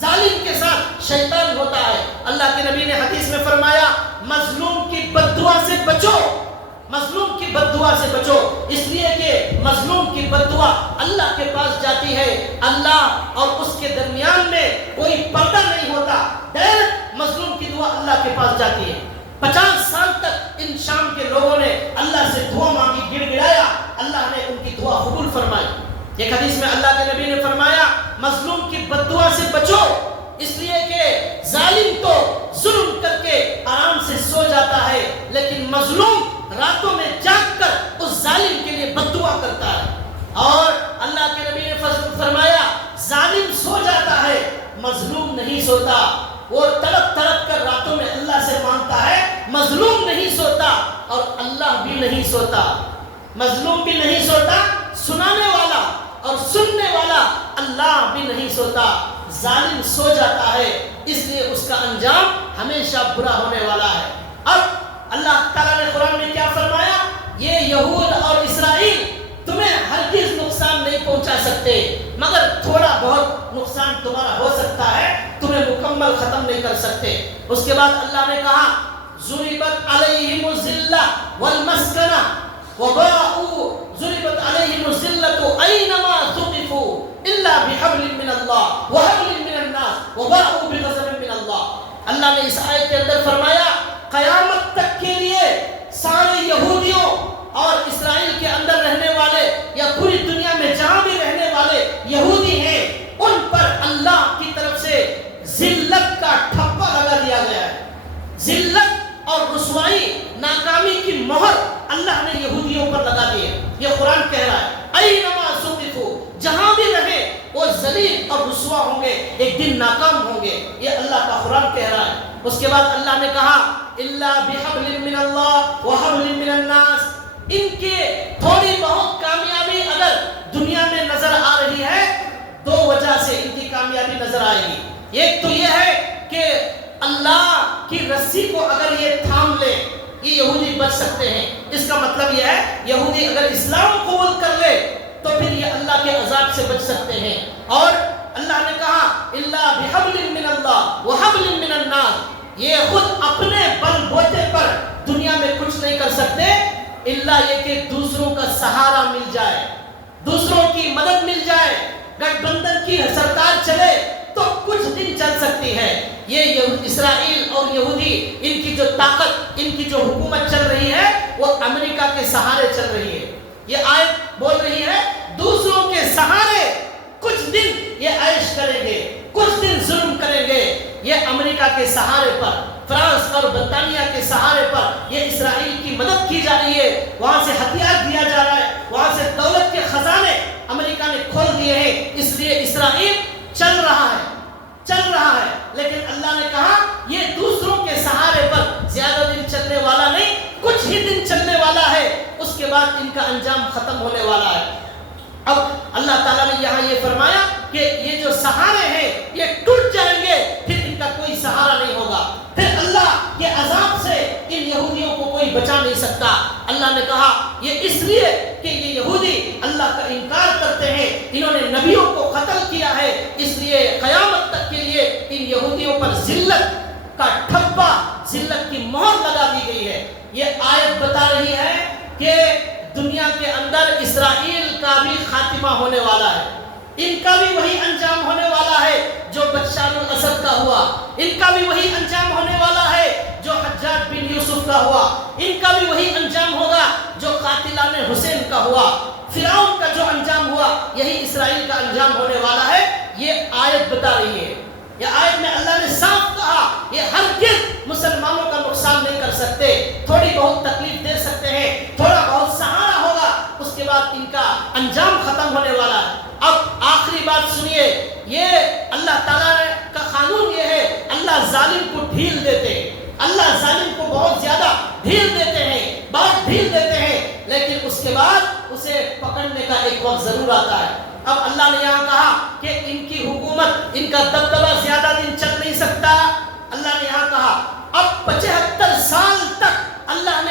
ظالم کے ساتھ شیطان ہوتا ہے۔ اللہ کے نبی نے حدیث میں فرمایا مظلوم کی بد دعا سے بچو، مظلوم کی بد دعا سے بچو، اس لیے کہ مظلوم کی بد دعا اللہ کے پاس جاتی ہے، اللہ اور اس کے درمیان میں کوئی پردہ نہیں ہوتا، ڈائریکٹ مظلوم کی دعا اللہ کے پاس جاتی ہے۔ 50 سال تک ان شام کے لوگوں نے اللہ سے دعا مانگی، گڑ گڑایا، اللہ نے ان کی دعا قبول فرمائی۔ ایک حدیث میں اللہ کے نبی نے فرمایا مظلوم کی بد دعا سے بچو، اس لیے کہ ظالم تو ظلم کر کے آرام سے سو جاتا ہے، لیکن مظلوم راتوں میں جاگ کر اس ظالم کے لیے بد دعا کرتا ہے۔ اور اللہ کے نبی نے فرمایا ظالم سو جاتا ہے، مظلوم نہیں سوتا، وہ تڑپ تڑپ کر راتوں میں اللہ سے مانگتا ہے، مظلوم نہیں سوتا اور اللہ بھی نہیں سوتا، مظلوم بھی نہیں سوتا، سنانے والا اور سننے والا اللہ بھی نہیں سوتا، ظالم سو جاتا ہے، اس لیے اس کا انجام ہمیشہ برا ہونے والا ہے۔ اب اللہ تعالیٰ نے قرآن میں کیا فرمایا؟ یہ یہود اور اسرائیل تمہیں ہرگز نقصان نہیں پہنچا سکتے، مگر تھوڑا بہت نقصان تمہارا ہو سکتا ہے، تمہیں مکمل ختم نہیں کر سکتے۔ اس کے بعد اللہ نے کہا ضربت علیہم الذلہ والمسکنہ وباءوا ضربت علیہم الذلة اینما ثقفوا الا بحبل من اللہ وحبل من الناس وباءوا بغضب من اللہ۔ اللہ نے اس آیت کے اندر فرمایا قیامت تک کے لیے سارے یہودیوں اور اسرائیل کے اندر رہنے والے یا پوری دنیا میں جہاں بھی رہنے والے یہودی ہیں، ان پر اللہ کی طرف سے ذلت کا ٹھپا لگا دیا گیا ہے۔ ذلت اور رسوائی، ناکامی کی مہر اللہ نے یہودیوں پر لگا دی ہے۔ یہ قرآن کہہ رہا ہے اینما ثقفوا، جہاں بھی رہے وہ ذلیل اور رسوا ہوں گے، ایک دن ناکام ہوں گے، یہ اللہ کا قرآن کہہ رہا ہے۔ اس کے بعد اللہ نے کہا الا بحبل من اللہ وحبل من الناس، ان کے تھوڑی بہت کامیابی اگر دنیا میں نظر آ رہی ہے، دو وجہ سے ان کی کامیابی نظر آئے گی۔ ایک تو یہ ہے کہ اللہ کی رسی کو اگر یہ تھام لے، یہ یہودی بچ سکتے ہیں۔ اس کا مطلب یہ ہے یہودی اگر اسلام قبول کر لے تو پھر یہ اللہ کے عذاب سے بچ سکتے ہیں۔ اور اللہ نے کہا الا بحبل من اللہ وحبل من الناس، یہ خود اپنے بل بوتے پر دنیا میں کچھ نہیں کر سکتے الا یہ کہ دوسروں کا سہارا مل جائے، دوسروں کی مدد مل جائے، گٹھ بندھن کی سرکار چلے تو کچھ دن چل سکتی ہے۔ یہ اسرائیل اور یہودی، ان کی جو طاقت، ان کی جو حکومت چل رہی ہے وہ امریکہ کے سہارے چل رہی ہے۔ یہ آیت بول رہی ہے دوسروں کے سہارے کچھ دن یہ عیش کریں گے، کچھ دن ظلم کریں گے، یہ امریکہ کے سہارے پر، فرانس اور برطانیہ کے سہارے پر یہ اسرائیل کی مدد کی جا رہی ہے، وہاں سے ہتھیار دیا جا رہا ہے، وہاں سے دولت کے خزانے امریکہ نے کھول دیے ہیں، اس لیے اسرائیل چل رہا ہے، چل رہا ہے۔ لیکن اللہ نے کہا یہ دوسروں کے سہارے پر زیادہ دن چلنے والا نہیں، کچھ ہی دن چلنے والا ہے، اس کے بعد ان کا انجام ختم ہونے والا ہے۔ اب اللہ تعالیٰ نے یہاں یہ فرمایا کہ یہ جو سہارے ہیں یہ ٹوٹ جائیں گے، پھر ان کا کوئی سہارا نہیں ہوگا، پھر اللہ کے عذاب سے ان یہودیوں کو کوئی بچا نہیں سکتا۔ اللہ نے کہا یہ اس لیے کہ یہ یہودی اللہ کا انکار کرتے ہیں، انہوں نے نبیوں کو قتل کیا ہے، اس لیے قیامت تک کے لیے ان یہودیوں پر ذلت کا ٹھپا، ذلت کی مہر لگا دی گئی ہے۔ یہ آیت بتا رہی ہے کہ دنیا کے اندر اسرائیل کا بھی خاتمہ ہونے والا ہے، ان کا بھی وہی انجام ہونے والا ہے جو بشار الاسد کا ہوا، ان کا بھی وہی انجام ہونے والا ہے جو حجاج بن یوسف کا ہوا، ان کا بھی وہی انجام ہوگا جو قاتلان حسین کا ہوا، فرعون کا جو انجام ہوا یہی اسرائیل کا انجام ہونے والا ہے۔ یہ آیت بتا رہی ہے، یہ آیت میں اللہ نے صاف کہا یہ ہرگز مسلمانوں کا نقصان نہیں کر سکتے، تھوڑی بہت تکلیف دے سکتے ہیں، تھوڑا بہت سہارا ہوگا، اس کے بعد ان کا انجام ختم ہونے والا ہے۔ اب آخری بات سنیے، یہ اللہ تعالیٰ کا قانون یہ ہے اللہ ظالم کو ڈھیل دیتے ہیں، اللہ ظالم کو بہت زیادہ ڈھیل دیتے ہیں، بہت ڈھیل دیتے ہیں، لیکن اس کے بعد اسے پکڑنے کا ایک وقت ضرور آتا ہے۔ اب اللہ نے یہاں کہا کہ ان کی حکومت، ان کا دبدبہ زیادہ دن چل نہیں سکتا۔ اللہ نے یہاں کہا اب 75 سال تک اللہ نے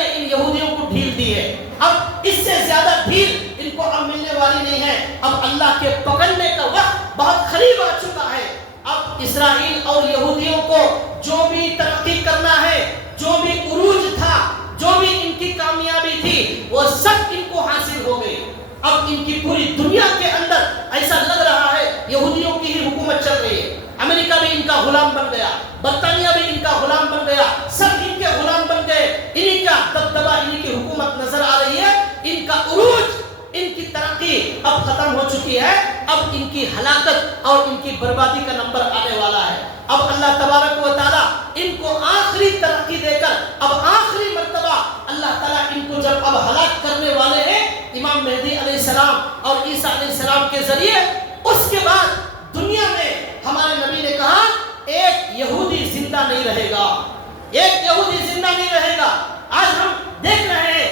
اب اللہ کے پکڑنے کا وقت بہت قریب آ چکا ہے. اب اسرائیل اور یہودیوں کو جو بھی ترقی کرنا ہے، جو بھی عروج تھا، جو بھی ان کی کامیابی تھی، وہ سب ان کو حاصل ہو گئی. اب ان کی پوری دنیا کے اندر ایسا لگ رہا ہے یہودیوں کی ہی حکومت چل رہی ہے. امریکہ بھی ان کا غلام بن گیا، برطانیہ بھی ان کا غلام بن گیا، سب ان کے غلام بن گئے. انہی کا دبدبہ، انہی کی حکومت نظر آ رہی ہے. ان کا عروج، ان کی ترقی اب ختم ہو چکی ہے. اب ان کی ہلاکت اور ان کی بربادی کا نمبر آنے والا ہے. اب اللہ تبارک و تعالیٰ ان کو آخری ترقی دے کر اب آخری مرتبہ اللہ تعالیٰ ان کو جب اب ہلاک کرنے والے ہیں امام مہدی علیہ السلام اور عیسیٰ علیہ السلام کے ذریعے، اس کے بعد دنیا میں ہمارے نبی نے کہا ایک یہودی زندہ نہیں رہے گا، ایک یہودی زندہ نہیں رہے گا. آج ہم دیکھ رہے ہیں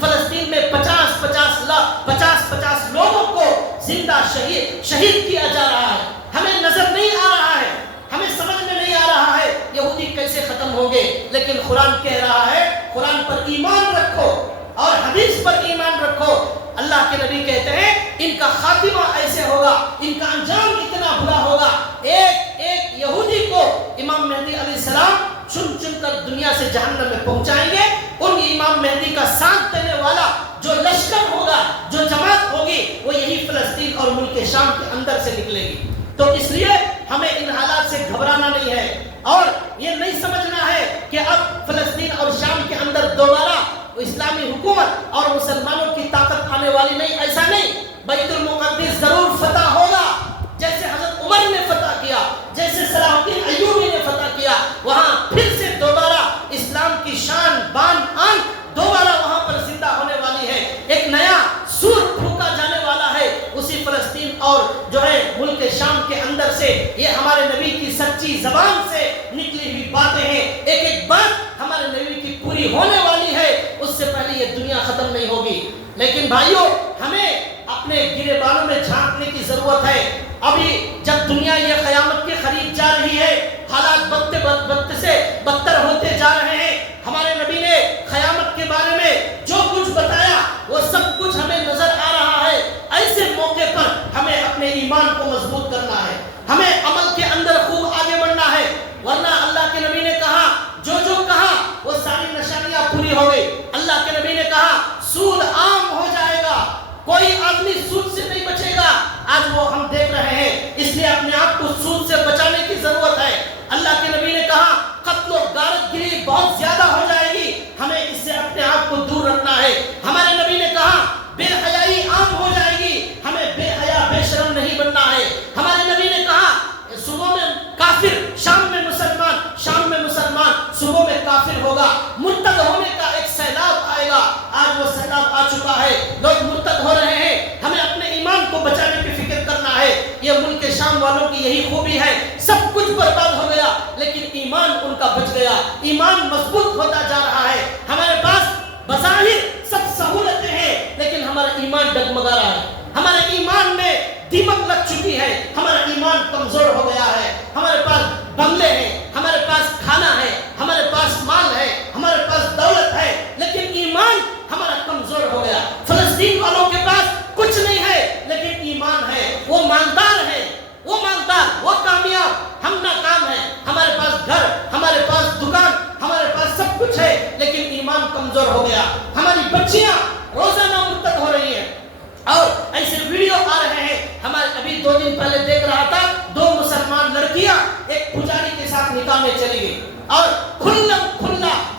فلسطین میں 50 لوگوں کو زندہ شہید کیا جا رہا ہے. ہمیں نظر نہیں آ رہا ہے، ہمیں سمجھ میں نہیں آ رہا ہے یہودی کیسے ختم ہوں گے. لیکن قرآن کہہ رہا ہے قرآن پر ایمان رکھو اور حدیث پر ایمان رکھو. اللہ کے نبی کہتے ہیں ان کا خاتمہ ایسے ہوگا، ان کا انجام اتنا برا ہوگا. ایک ایک یہودی کو امام مہدی علیہ السلام چن چن کر دنیا سے جہنم میں پہنچائیں گے. ان امام مہدی کا ساتھ دینے والا جو لشکر ہوگا، جو جماعت ہوگی، وہ یہی فلسطین اور ملک شام کے اندر سے نکلے گی. تو اس لیے ہمیں ان حالات سے گھبرانا نہیں ہے اور یہ نہیں سمجھنا ہے کہ اب فلسطین اور شام کے اندر دوبارہ اسلامی حکومت اور مسلمانوں کی طاقت آنے والی نہیں. ایسا نہیں. بیت المقدس ضرور فتح ہوگا، جیسے حضرت عمر نے فتح کیا، جیسے صلاح الدین ایوبی نے فتح کیا. وہاں پھر سے دوبارہ اسلام کی شان بان آن دوبارہ وہاں پر زندہ ہونے والی ہے. ایک نیا سور پھونکا جانے والا ہے اسی فلسطین اور جو ہے ملک شام کے اندر سے. یہ ہمارے نبی کی سچی زبان سے نکلی ہوئی باتیں ہیں. ایک ایک بات ہمارے نبی کی پوری ہونے والی ہے. اس سے پہلے یہ دنیا ختم نہیں ہوگی. لیکن بھائیوں، ہمیں اپنے گرے بالوں میں جھانکنے کی ضرورت ہے. ابھی جب دنیا یہ قیامت کے قریب جا رہی ہے، حالات بد سے بدتر ہوتے جا رہے ہیں. ہمارے نبی نے قیامت کے بارے میں جو کچھ بتایا وہ سب کچھ ہمیں نظر آ رہا ہے. ایسے موقع پر ہمیں اپنے ایمان کو مضبوط کرنا ہے، ہمیں عمل کے اندر خوب آگے بڑھنا ہے. ورنہ اللہ کے نبی نے کہا جو کہا وہ ساری نشانیاں پوری ہو گئی. اللہ کے نبی نے کہا سود عام ہو جائے گا، کوئی آدمی سود سے نہیں بچے گا. آج وہ ہم دیکھ رہے ہیں. اس لیے اپنے آپ کو سود سے بچانے کی ضرورت ہے. اللہ کے نبی نے کہا قتل و غارت گری بہت زیادہ ہو جائے گی، ہمیں اس سے اپنے آپ کو دور رکھنا ہے. ہمارے نبی نے کہا بے حیائی عام ہو جائے گی، ہمیں بے حیا بے شرم نہیں بننا ہے. ہمارے نبی نے کہا صبح میں کافر، شام میں مسلمان، شام میں مسلمان، صبح میں کافر ہوگا. مرتد ہونے کا ایک سیلاب آئے گا. آج وہ سیلاب آ چکا ہے، لوگ مرتد ہو رہے ہیں. ہمیں اپنے ایمان کو بچانے کی فکر کرنا ہے. یہ ملک شام والوں کی یہی خوبی ہے، سب کچھ برباد ہو گیا لیکن ایمان ان کا بچ گیا. ایمان مضبوط ہوتا جا رہا ہے. ہمارے پاس بظاہر سب سہولتیں ہیں لیکن ہمارا ایمان ڈگمگا رہا ہے. ہمارے ایمان میں دیمک لگ چکی ہے، ہمارا ایمان کمزور ہو گیا ہے. ہمارے پاس بنگلے ہیں، ہمارے پاس کھانا ہے، ہمارے پاس مال ہے، ہمارے پاس دولت ہے، لیکن ایمان ہمارا کمزور ہو گیا. فلسطین والوں کے پاس کچھ نہیں ہے لیکن ایمان ہے. وہ مالدار ہے، وہ مالدار، وہ کامیاب، ہم ناکام ہیں. ہمارے پاس گھر، ہمارے پاس دکان، ہمارے پاس سب کچھ ہے لیکن ایمان کمزور ہو گیا. ہماری بچیاں روزانہ مرتد ہو رہی ہیں اور ایسے ویڈیو آ رہے ہیں. ہمارے ابھی 2 دن پہلے دیکھ رہا تھا 2 مسلمان لڑکیاں ایک پجاری کے ساتھ نکاح میں چلی گئی اور کھلا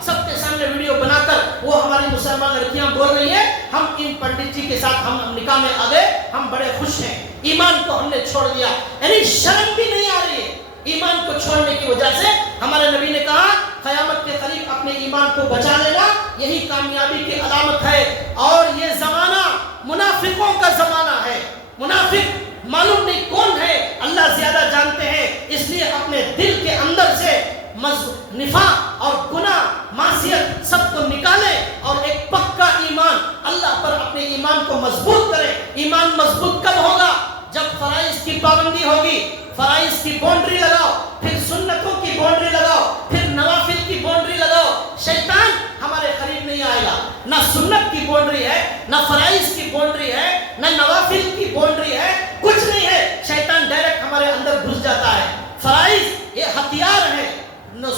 سب کے سامنے ویڈیو بنا کر وہ ہماری مسلمان لڑکیاں بول رہی ہیں ہم ان پنڈت جی کے ساتھ ہم نکاح میں آ گئے، ہم بڑے خوش ہیں، ایمان کو ہم نے چھوڑ دیا. یعنی شرم بھی نہیں آ رہی ہے ایمان کو چھوڑنے کی وجہ سے. ہمارے نبی نے کہا قیامت کے قریب اپنے ایمان کو بچا لینا، یہی کامیابی کی علامت ہے. اور یہ زمانہ منافقوں کا زمانہ ہے. منافق معلوم نہیں کون ہے، اللہ زیادہ جانتے ہیں. اس لیے اپنے دل کے اندر سے نفاق اور گناہ معصیت سب کو نکالے اور ایک پکا ایمان اللہ پر اپنے ایمان کو مضبوط کرے. ایمان مضبوط کب ہوگا؟ جب فرائض کی پابندی ہوگی. فرائض کی باؤنڈری لگاؤ، پھر سنتوں کی باؤنڈری لگاؤ، پھر نوافل کی باؤنڈری لگاؤ. شیطان ہمارے قریب نہیں آئے جائے گا. نہ سنت کی باؤنڈری ہے، نہ فرائض کی باؤنڈری ہے، نہ نوافل کی باؤنڈری ہے، کچھ نہیں ہے. شیطان ڈائریکٹ ہمارے اندر گھس جاتا ہے. فرائض یہ ہتھیار ہے،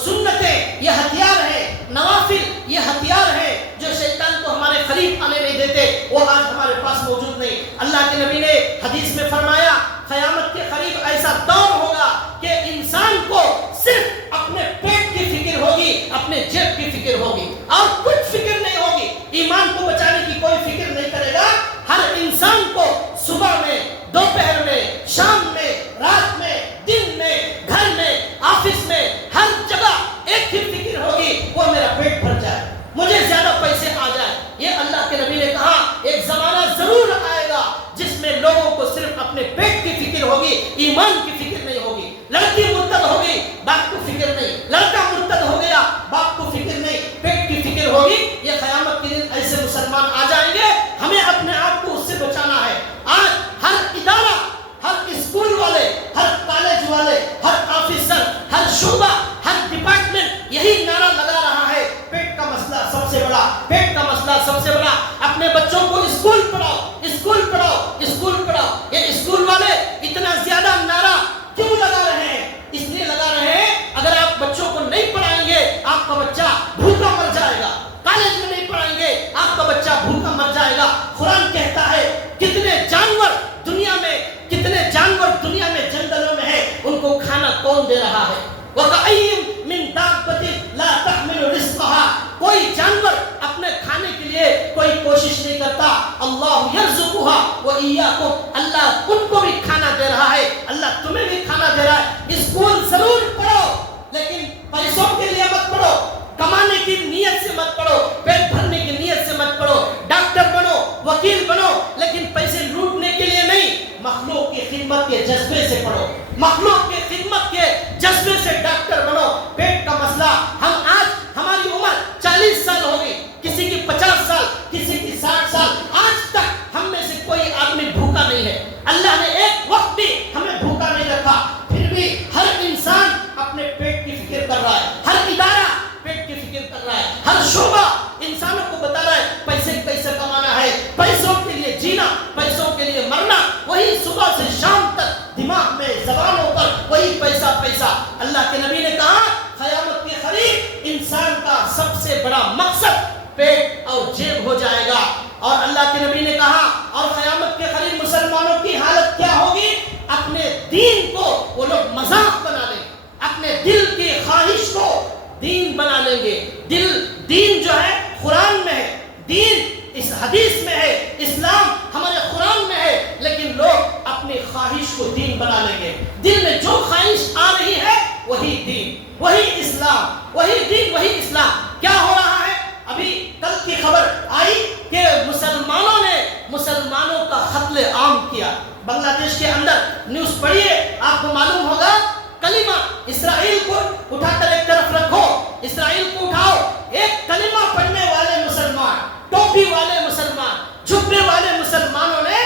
سنتیں یہ ہتھیار ہے، نوافل یہ ہتھیار ہے جو شیطان کو ہمارے قریب آنے نہیں دیتے. وہ آج ہمارے پاس موجود نہیں. اللہ کے نبی نے حدیث میں فرمایا قیامت کے قریب ایسا دور ہوگا کہ انسان کو صرف اپنے پیٹ کی فکر ہوگی، اپنے جیب کی فکر ہوگی اور کچھ فکر نہیں ہوگی. ایمان کو بچانے کی کوئی فکر نہیں کرے گا. ہر انسان کو صبح میں، دوپہر میں، شام میں، رات میں، دن میں، گھر میں، آفس میں، ہر جگہ ایک ہی فکر ہوگی، وہ میرا پیٹ بھر جائے، مجھے زیادہ پیسے آ جائے. یہ اللہ کے نبی نے کہا ایک زمانہ ضرور آئے گا جس میں لوگوں کو صرف اپنے پیٹ کی فکر ہوگی، ایمان کی فکر نہیں ہوگی. لڑکی مرتد ہوگی، باپ کو فکر نہیں. لڑکا مرتد ہو گیا، باپ کو فکر نہیں، پیٹ کی فکر ہوگی. یہ قیامت کے دن ایسے مسلمان آ جائیں گے. ہمیں اپنے آپ کو اس سے بچانا ہے. آج ہر ادارہ، ہر اسکول والے، ہر کالج والے، ہر آفیسر، ہر شعبہ، ہر ڈپارٹمنٹ یہی نعرہ لگا رہا ہے پیٹ کا مسئلہ سب سے بڑا، پیٹ کا مسئلہ سب سے بڑا. اپنے بچوں کو اسکول پڑھاؤ، اسکول پڑھاؤ، اسکول پڑھاؤ. یہ اسکول والے اتنا زیادہ نعرہ کیوں لگا رہے ہیں؟ اس لیے لگا رہے ہیں اگر آپ بچوں کو نہیں پڑھائیں گے آپ کا بچہ بھوکا مر جائے گا. کالج میں نہیں پڑھائیں گے آپ کا بچہ بھوکا مر جائے گا. قرآن کہتا ہے کتنے جانور دنیا میں جنگلوں میں ہے، ان کو کھانا کون دے رہا ہے؟ وَكَأَيٍّ مِّن دَابَّةٍ لَا تَحْمِلُ رِزْقَهَا. کوئی جانور اپنے کھانے کے لیے کوئی کوشش نہیں کرتا. اللہ یرزقها وَإِيَّاكُمْ. اللہ ان کو بھی کھانا دے رہا ہے، اللہ تمہیں بھی کھانا دے رہا ہے. اسکول ضرور پڑھو لیکن پیسوں کے لیے مت پڑھو، کمانے کی نیت سے مت پڑھو، پیٹ بھرنے کی نیت سے مت پڑھو. ڈاکٹر بنو، وکیل بنو لیکن پیسے لوٹنے کے لیے نہیں. مخلوق کی خدمت کے جذبے سے پڑھو، مخلوق کی خدمت کے جذبے سے ڈاکٹر بنو. پیٹ کا مسئلہ، ہم آج ہماری عمر 40 سال ہوگی، کسی کی 50 سال، کسی کی 60 سال، آج تک ہم میں سے کوئی آدمی بھوکا نہیں ہے. اللہ نے ایک وقت بھی ہمیں بھوکا نہیں رکھا. پھر بھی ہر انسان اپنے پیٹ کی فکر کر رہا ہے، ہر ادارہ پیٹ کی فکر کر رہا ہے، ہر شعبہ انسانوں کو بتا رہا ہے پیسے کیسے کمانا ہے، پیسوں کے لیے جینا، پیسوں کے لیے مرنا. وہی صبح سے شام تک دماغ میں، زبانوں پر وہی پیسہ پیسہ. اللہ کے نبی نے کہا قیامت کے قریب انسان کا سب سے بڑا مقصد پیٹ اور جیب ہو جائے گا. اور اللہ کے نبی نے کہا اور قیامت کے قریب مسلمانوں کی حالت کیا ہوگی؟ اپنے دین کو وہ لوگ مذاق بنا لیں گے، اپنے دل کی خواہش کو دین بنا لیں گے. دین جو ہے قرآن میں ہے، دین اس حدیث میں ہے، اسلام ہمارے قرآن میں ہے، لیکن لوگ اپنی خواہش کو دین بنا لیں گے. دل میں جو خواہش آ رہی ہے وہی دین، وہی اسلام، وہی دین، وہی اسلام. کیا ہو رہا ہے؟ ابھی کل کی خبر آئی کہ مسلمانوں نے مسلمانوں کا قتل عام کیا. بنگلہ دیش کے اندر نیوز پڑھیے آپ کو معلوم ہوگا. کلمہ اسرائیل کو اٹھا کر ایک طرف رکھو، اسرائیل کو اٹھاؤ. ایک کلمہ پڑھنے والے مسلمان، ٹوپی والے مسلمان، جھبے والے مسلمانوں نے،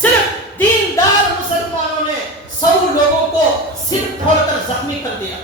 صرف دیندار مسلمانوں نے 100 لوگوں کو سر پھوڑ کر زخمی کر دیا.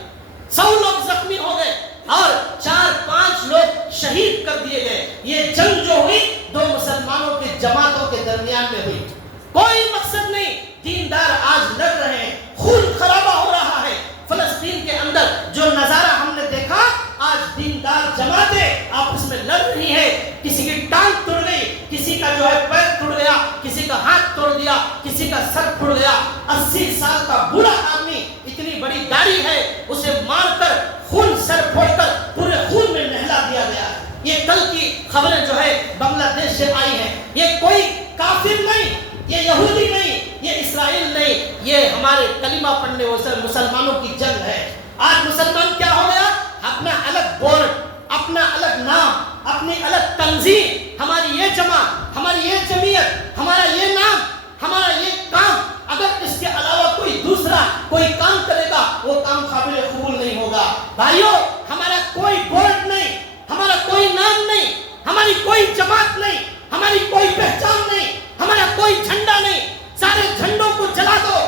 100 لوگ زخمی ہو گئے اور 4-5 لوگ شہید کر دیے گئے. یہ جنگ جو ہوئی 2 مسلمانوں کے جماعتوں کے درمیان میں ہوئی. کوئی مقصد نہیں. دیندار آج لڑ رہے ہیں، خون خرابہ ہو رہا ہے. فلسطین کے اندر جو نظارہ ہم نے دیکھا، آج دیندار جماعتیں آپس میں لڑ رہی ہے. کسی کی ٹانگ توڑ گئی، کسی کا جو ہے پیر ٹوٹ گیا، کسی کا ہاتھ توڑ دیا، کسی کا سر پھوڑ گیا. 80 سال کا بوڑھا آدمی، اتنی بڑی داڑھی ہے، اسے مار کر خون سر پھوڑ کر پورے خون میں نہلا دیا گیا. یہ کل کی خبریں جو ہے بنگلہ دیش سے آئی ہیں. یہ کوئی کافر نہیں، یہ یہودی نہیں، یہ اسرائیل نہیں، یہ ہمارے کلمہ پڑھنے والے مسلمانوں کی جنگ ہے. آج مسلمان کیا ہو گیا؟ اپنا الگ بورڈ، اپنا الگ نام، اپنی الگ تنظیم، ہماری یہ جماعت، ہماری یہ جمعیت، ہمارا یہ نام، ہمارا یہ کام. اگر اس کے علاوہ کوئی دوسرا کوئی کام کرے گا وہ کام قابل قبول نہیں ہوگا. بھائیو، ہمارا کوئی بورڈ نہیں، ہمارا کوئی نام نہیں، ہماری کوئی جماعت نہیں، ہماری کوئی پہچان نہیں، ہمارا کوئی جھنڈا نہیں. سارے جھنڈوں کو جلا دو،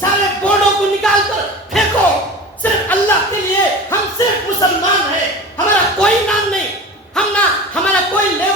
سارے بورڈوں کو نکال کر پھینکو. صرف اللہ کے لیے ہم صرف مسلمان ہیں. ہمارا کوئی نام نہیں، ہمارا کوئی لیبل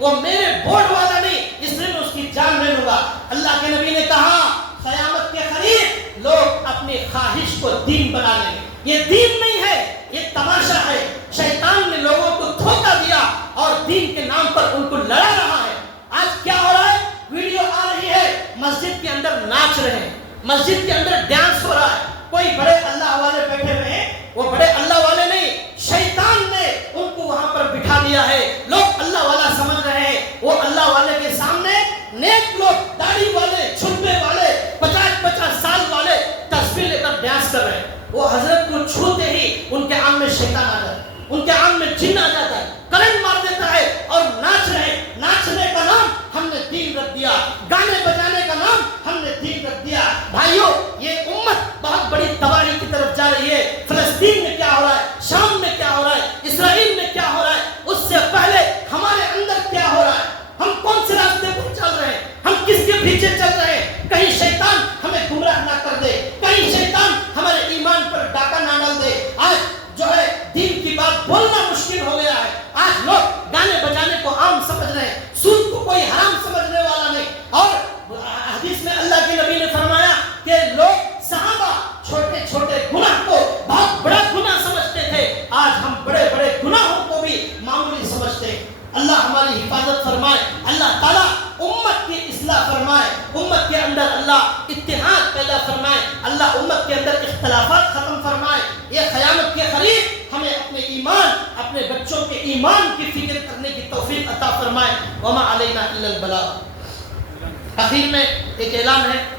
وہ میرے بورڈ والا نہیں، اس لیے میں اس کی جان لے لوں گا۔ اللہ کے نبی نے کہا قیامت کے قریب لوگ اپنی خواہش کو دین بنا لیں گے۔ یہ دین نہیں ہے، یہ تماشا ہے۔ شیطان نے لوگوں کو دھوکہ دیا اور دین کے نام پر ان کو لڑا رہا ہے۔ آج کیا ہو رہا ہے؟ ویڈیو آ رہی ہے، مسجد کے اندر ناچ رہے ہیں، مسجد کے اندر ڈانس ہو رہا ہے، کوئی بڑے اللہ والے بیٹھے ہوئے ہیں، وہ بڑے اللہ والے نہیں، شیطان نے ان کو وہاں پر بٹھا دیا ہے۔ لوگ اللہ والا سمجھ رہے ہیں، وہ اللہ والے کے سامنے نیک لوگ داڑھی والے، جھبے والے، 50 سال والے تسبیح لے کر ڈانس کر رہے ہیں۔ وہ حضرت کو چھوتے ہی ان کے آنکھ میں شیطان آ جاتا ہے، ان کے آنکھ میں جن آ جاتا ہے، کرنٹ مار دیتا ہے اور ناچ رہے ہیں۔ ناچنے کا نام ہم نے دین رکھ دیا، گانے بجانے کا نام ہم نے دین رکھ دیا۔ بھائیو، یہ امت بہت بڑی تباہی کی طرف جا رہی ہے۔ فلسطین میں کیا ہو رہا ہے، شام میں کیا ہو رہا ہے، اسرائیل میں کیا ہو رہا ہے، اس سے پہلے ہمارے اندر کیا ہو رہا ہے، ہم کون سے راستے پر چل رہے ہیں، ہم کس کے پیچھے چل رہے ہیں۔ کہیں شیطان ہمیں گمراہ نہ کر دے، کہیں شیطان ہمارے ایمان پر ڈاکہ نہ ڈال دے۔ آج جو ہے دین کی بات بولنا مشکل ہو گیا ہے۔ آج لوگ گانے بجانے کو عام سمجھ رہے ہیں، سود کو کوئی حرام سمجھنے والا نہیں۔ اور حدیث میں اللہ کے نبی نے فرمایا کہ لوگ صحابہ چھوٹے چھوٹے گناہ کو بہت بڑا گناہ سمجھتے تھے، آج ہم بڑے بڑے گناہوں کو بھی معمولی سمجھتے ہیں۔ اللہ ہماری حفاظت فرمائے، اللہ تعالیٰ امت کی اصلاح فرمائے، امت کے اندر اللہ اتحاد پیدا فرمائے، اللہ امت کے اندر اختلافات ختم فرمائے۔ یہ قیامت کے قریب ہمیں اپنے ایمان، اپنے بچوں کے ایمان کی فکر کرنے کی توفیق عطا فرمائے۔ وما علینا الا البلاغ۔ آخر میں ایک اعلان ہے،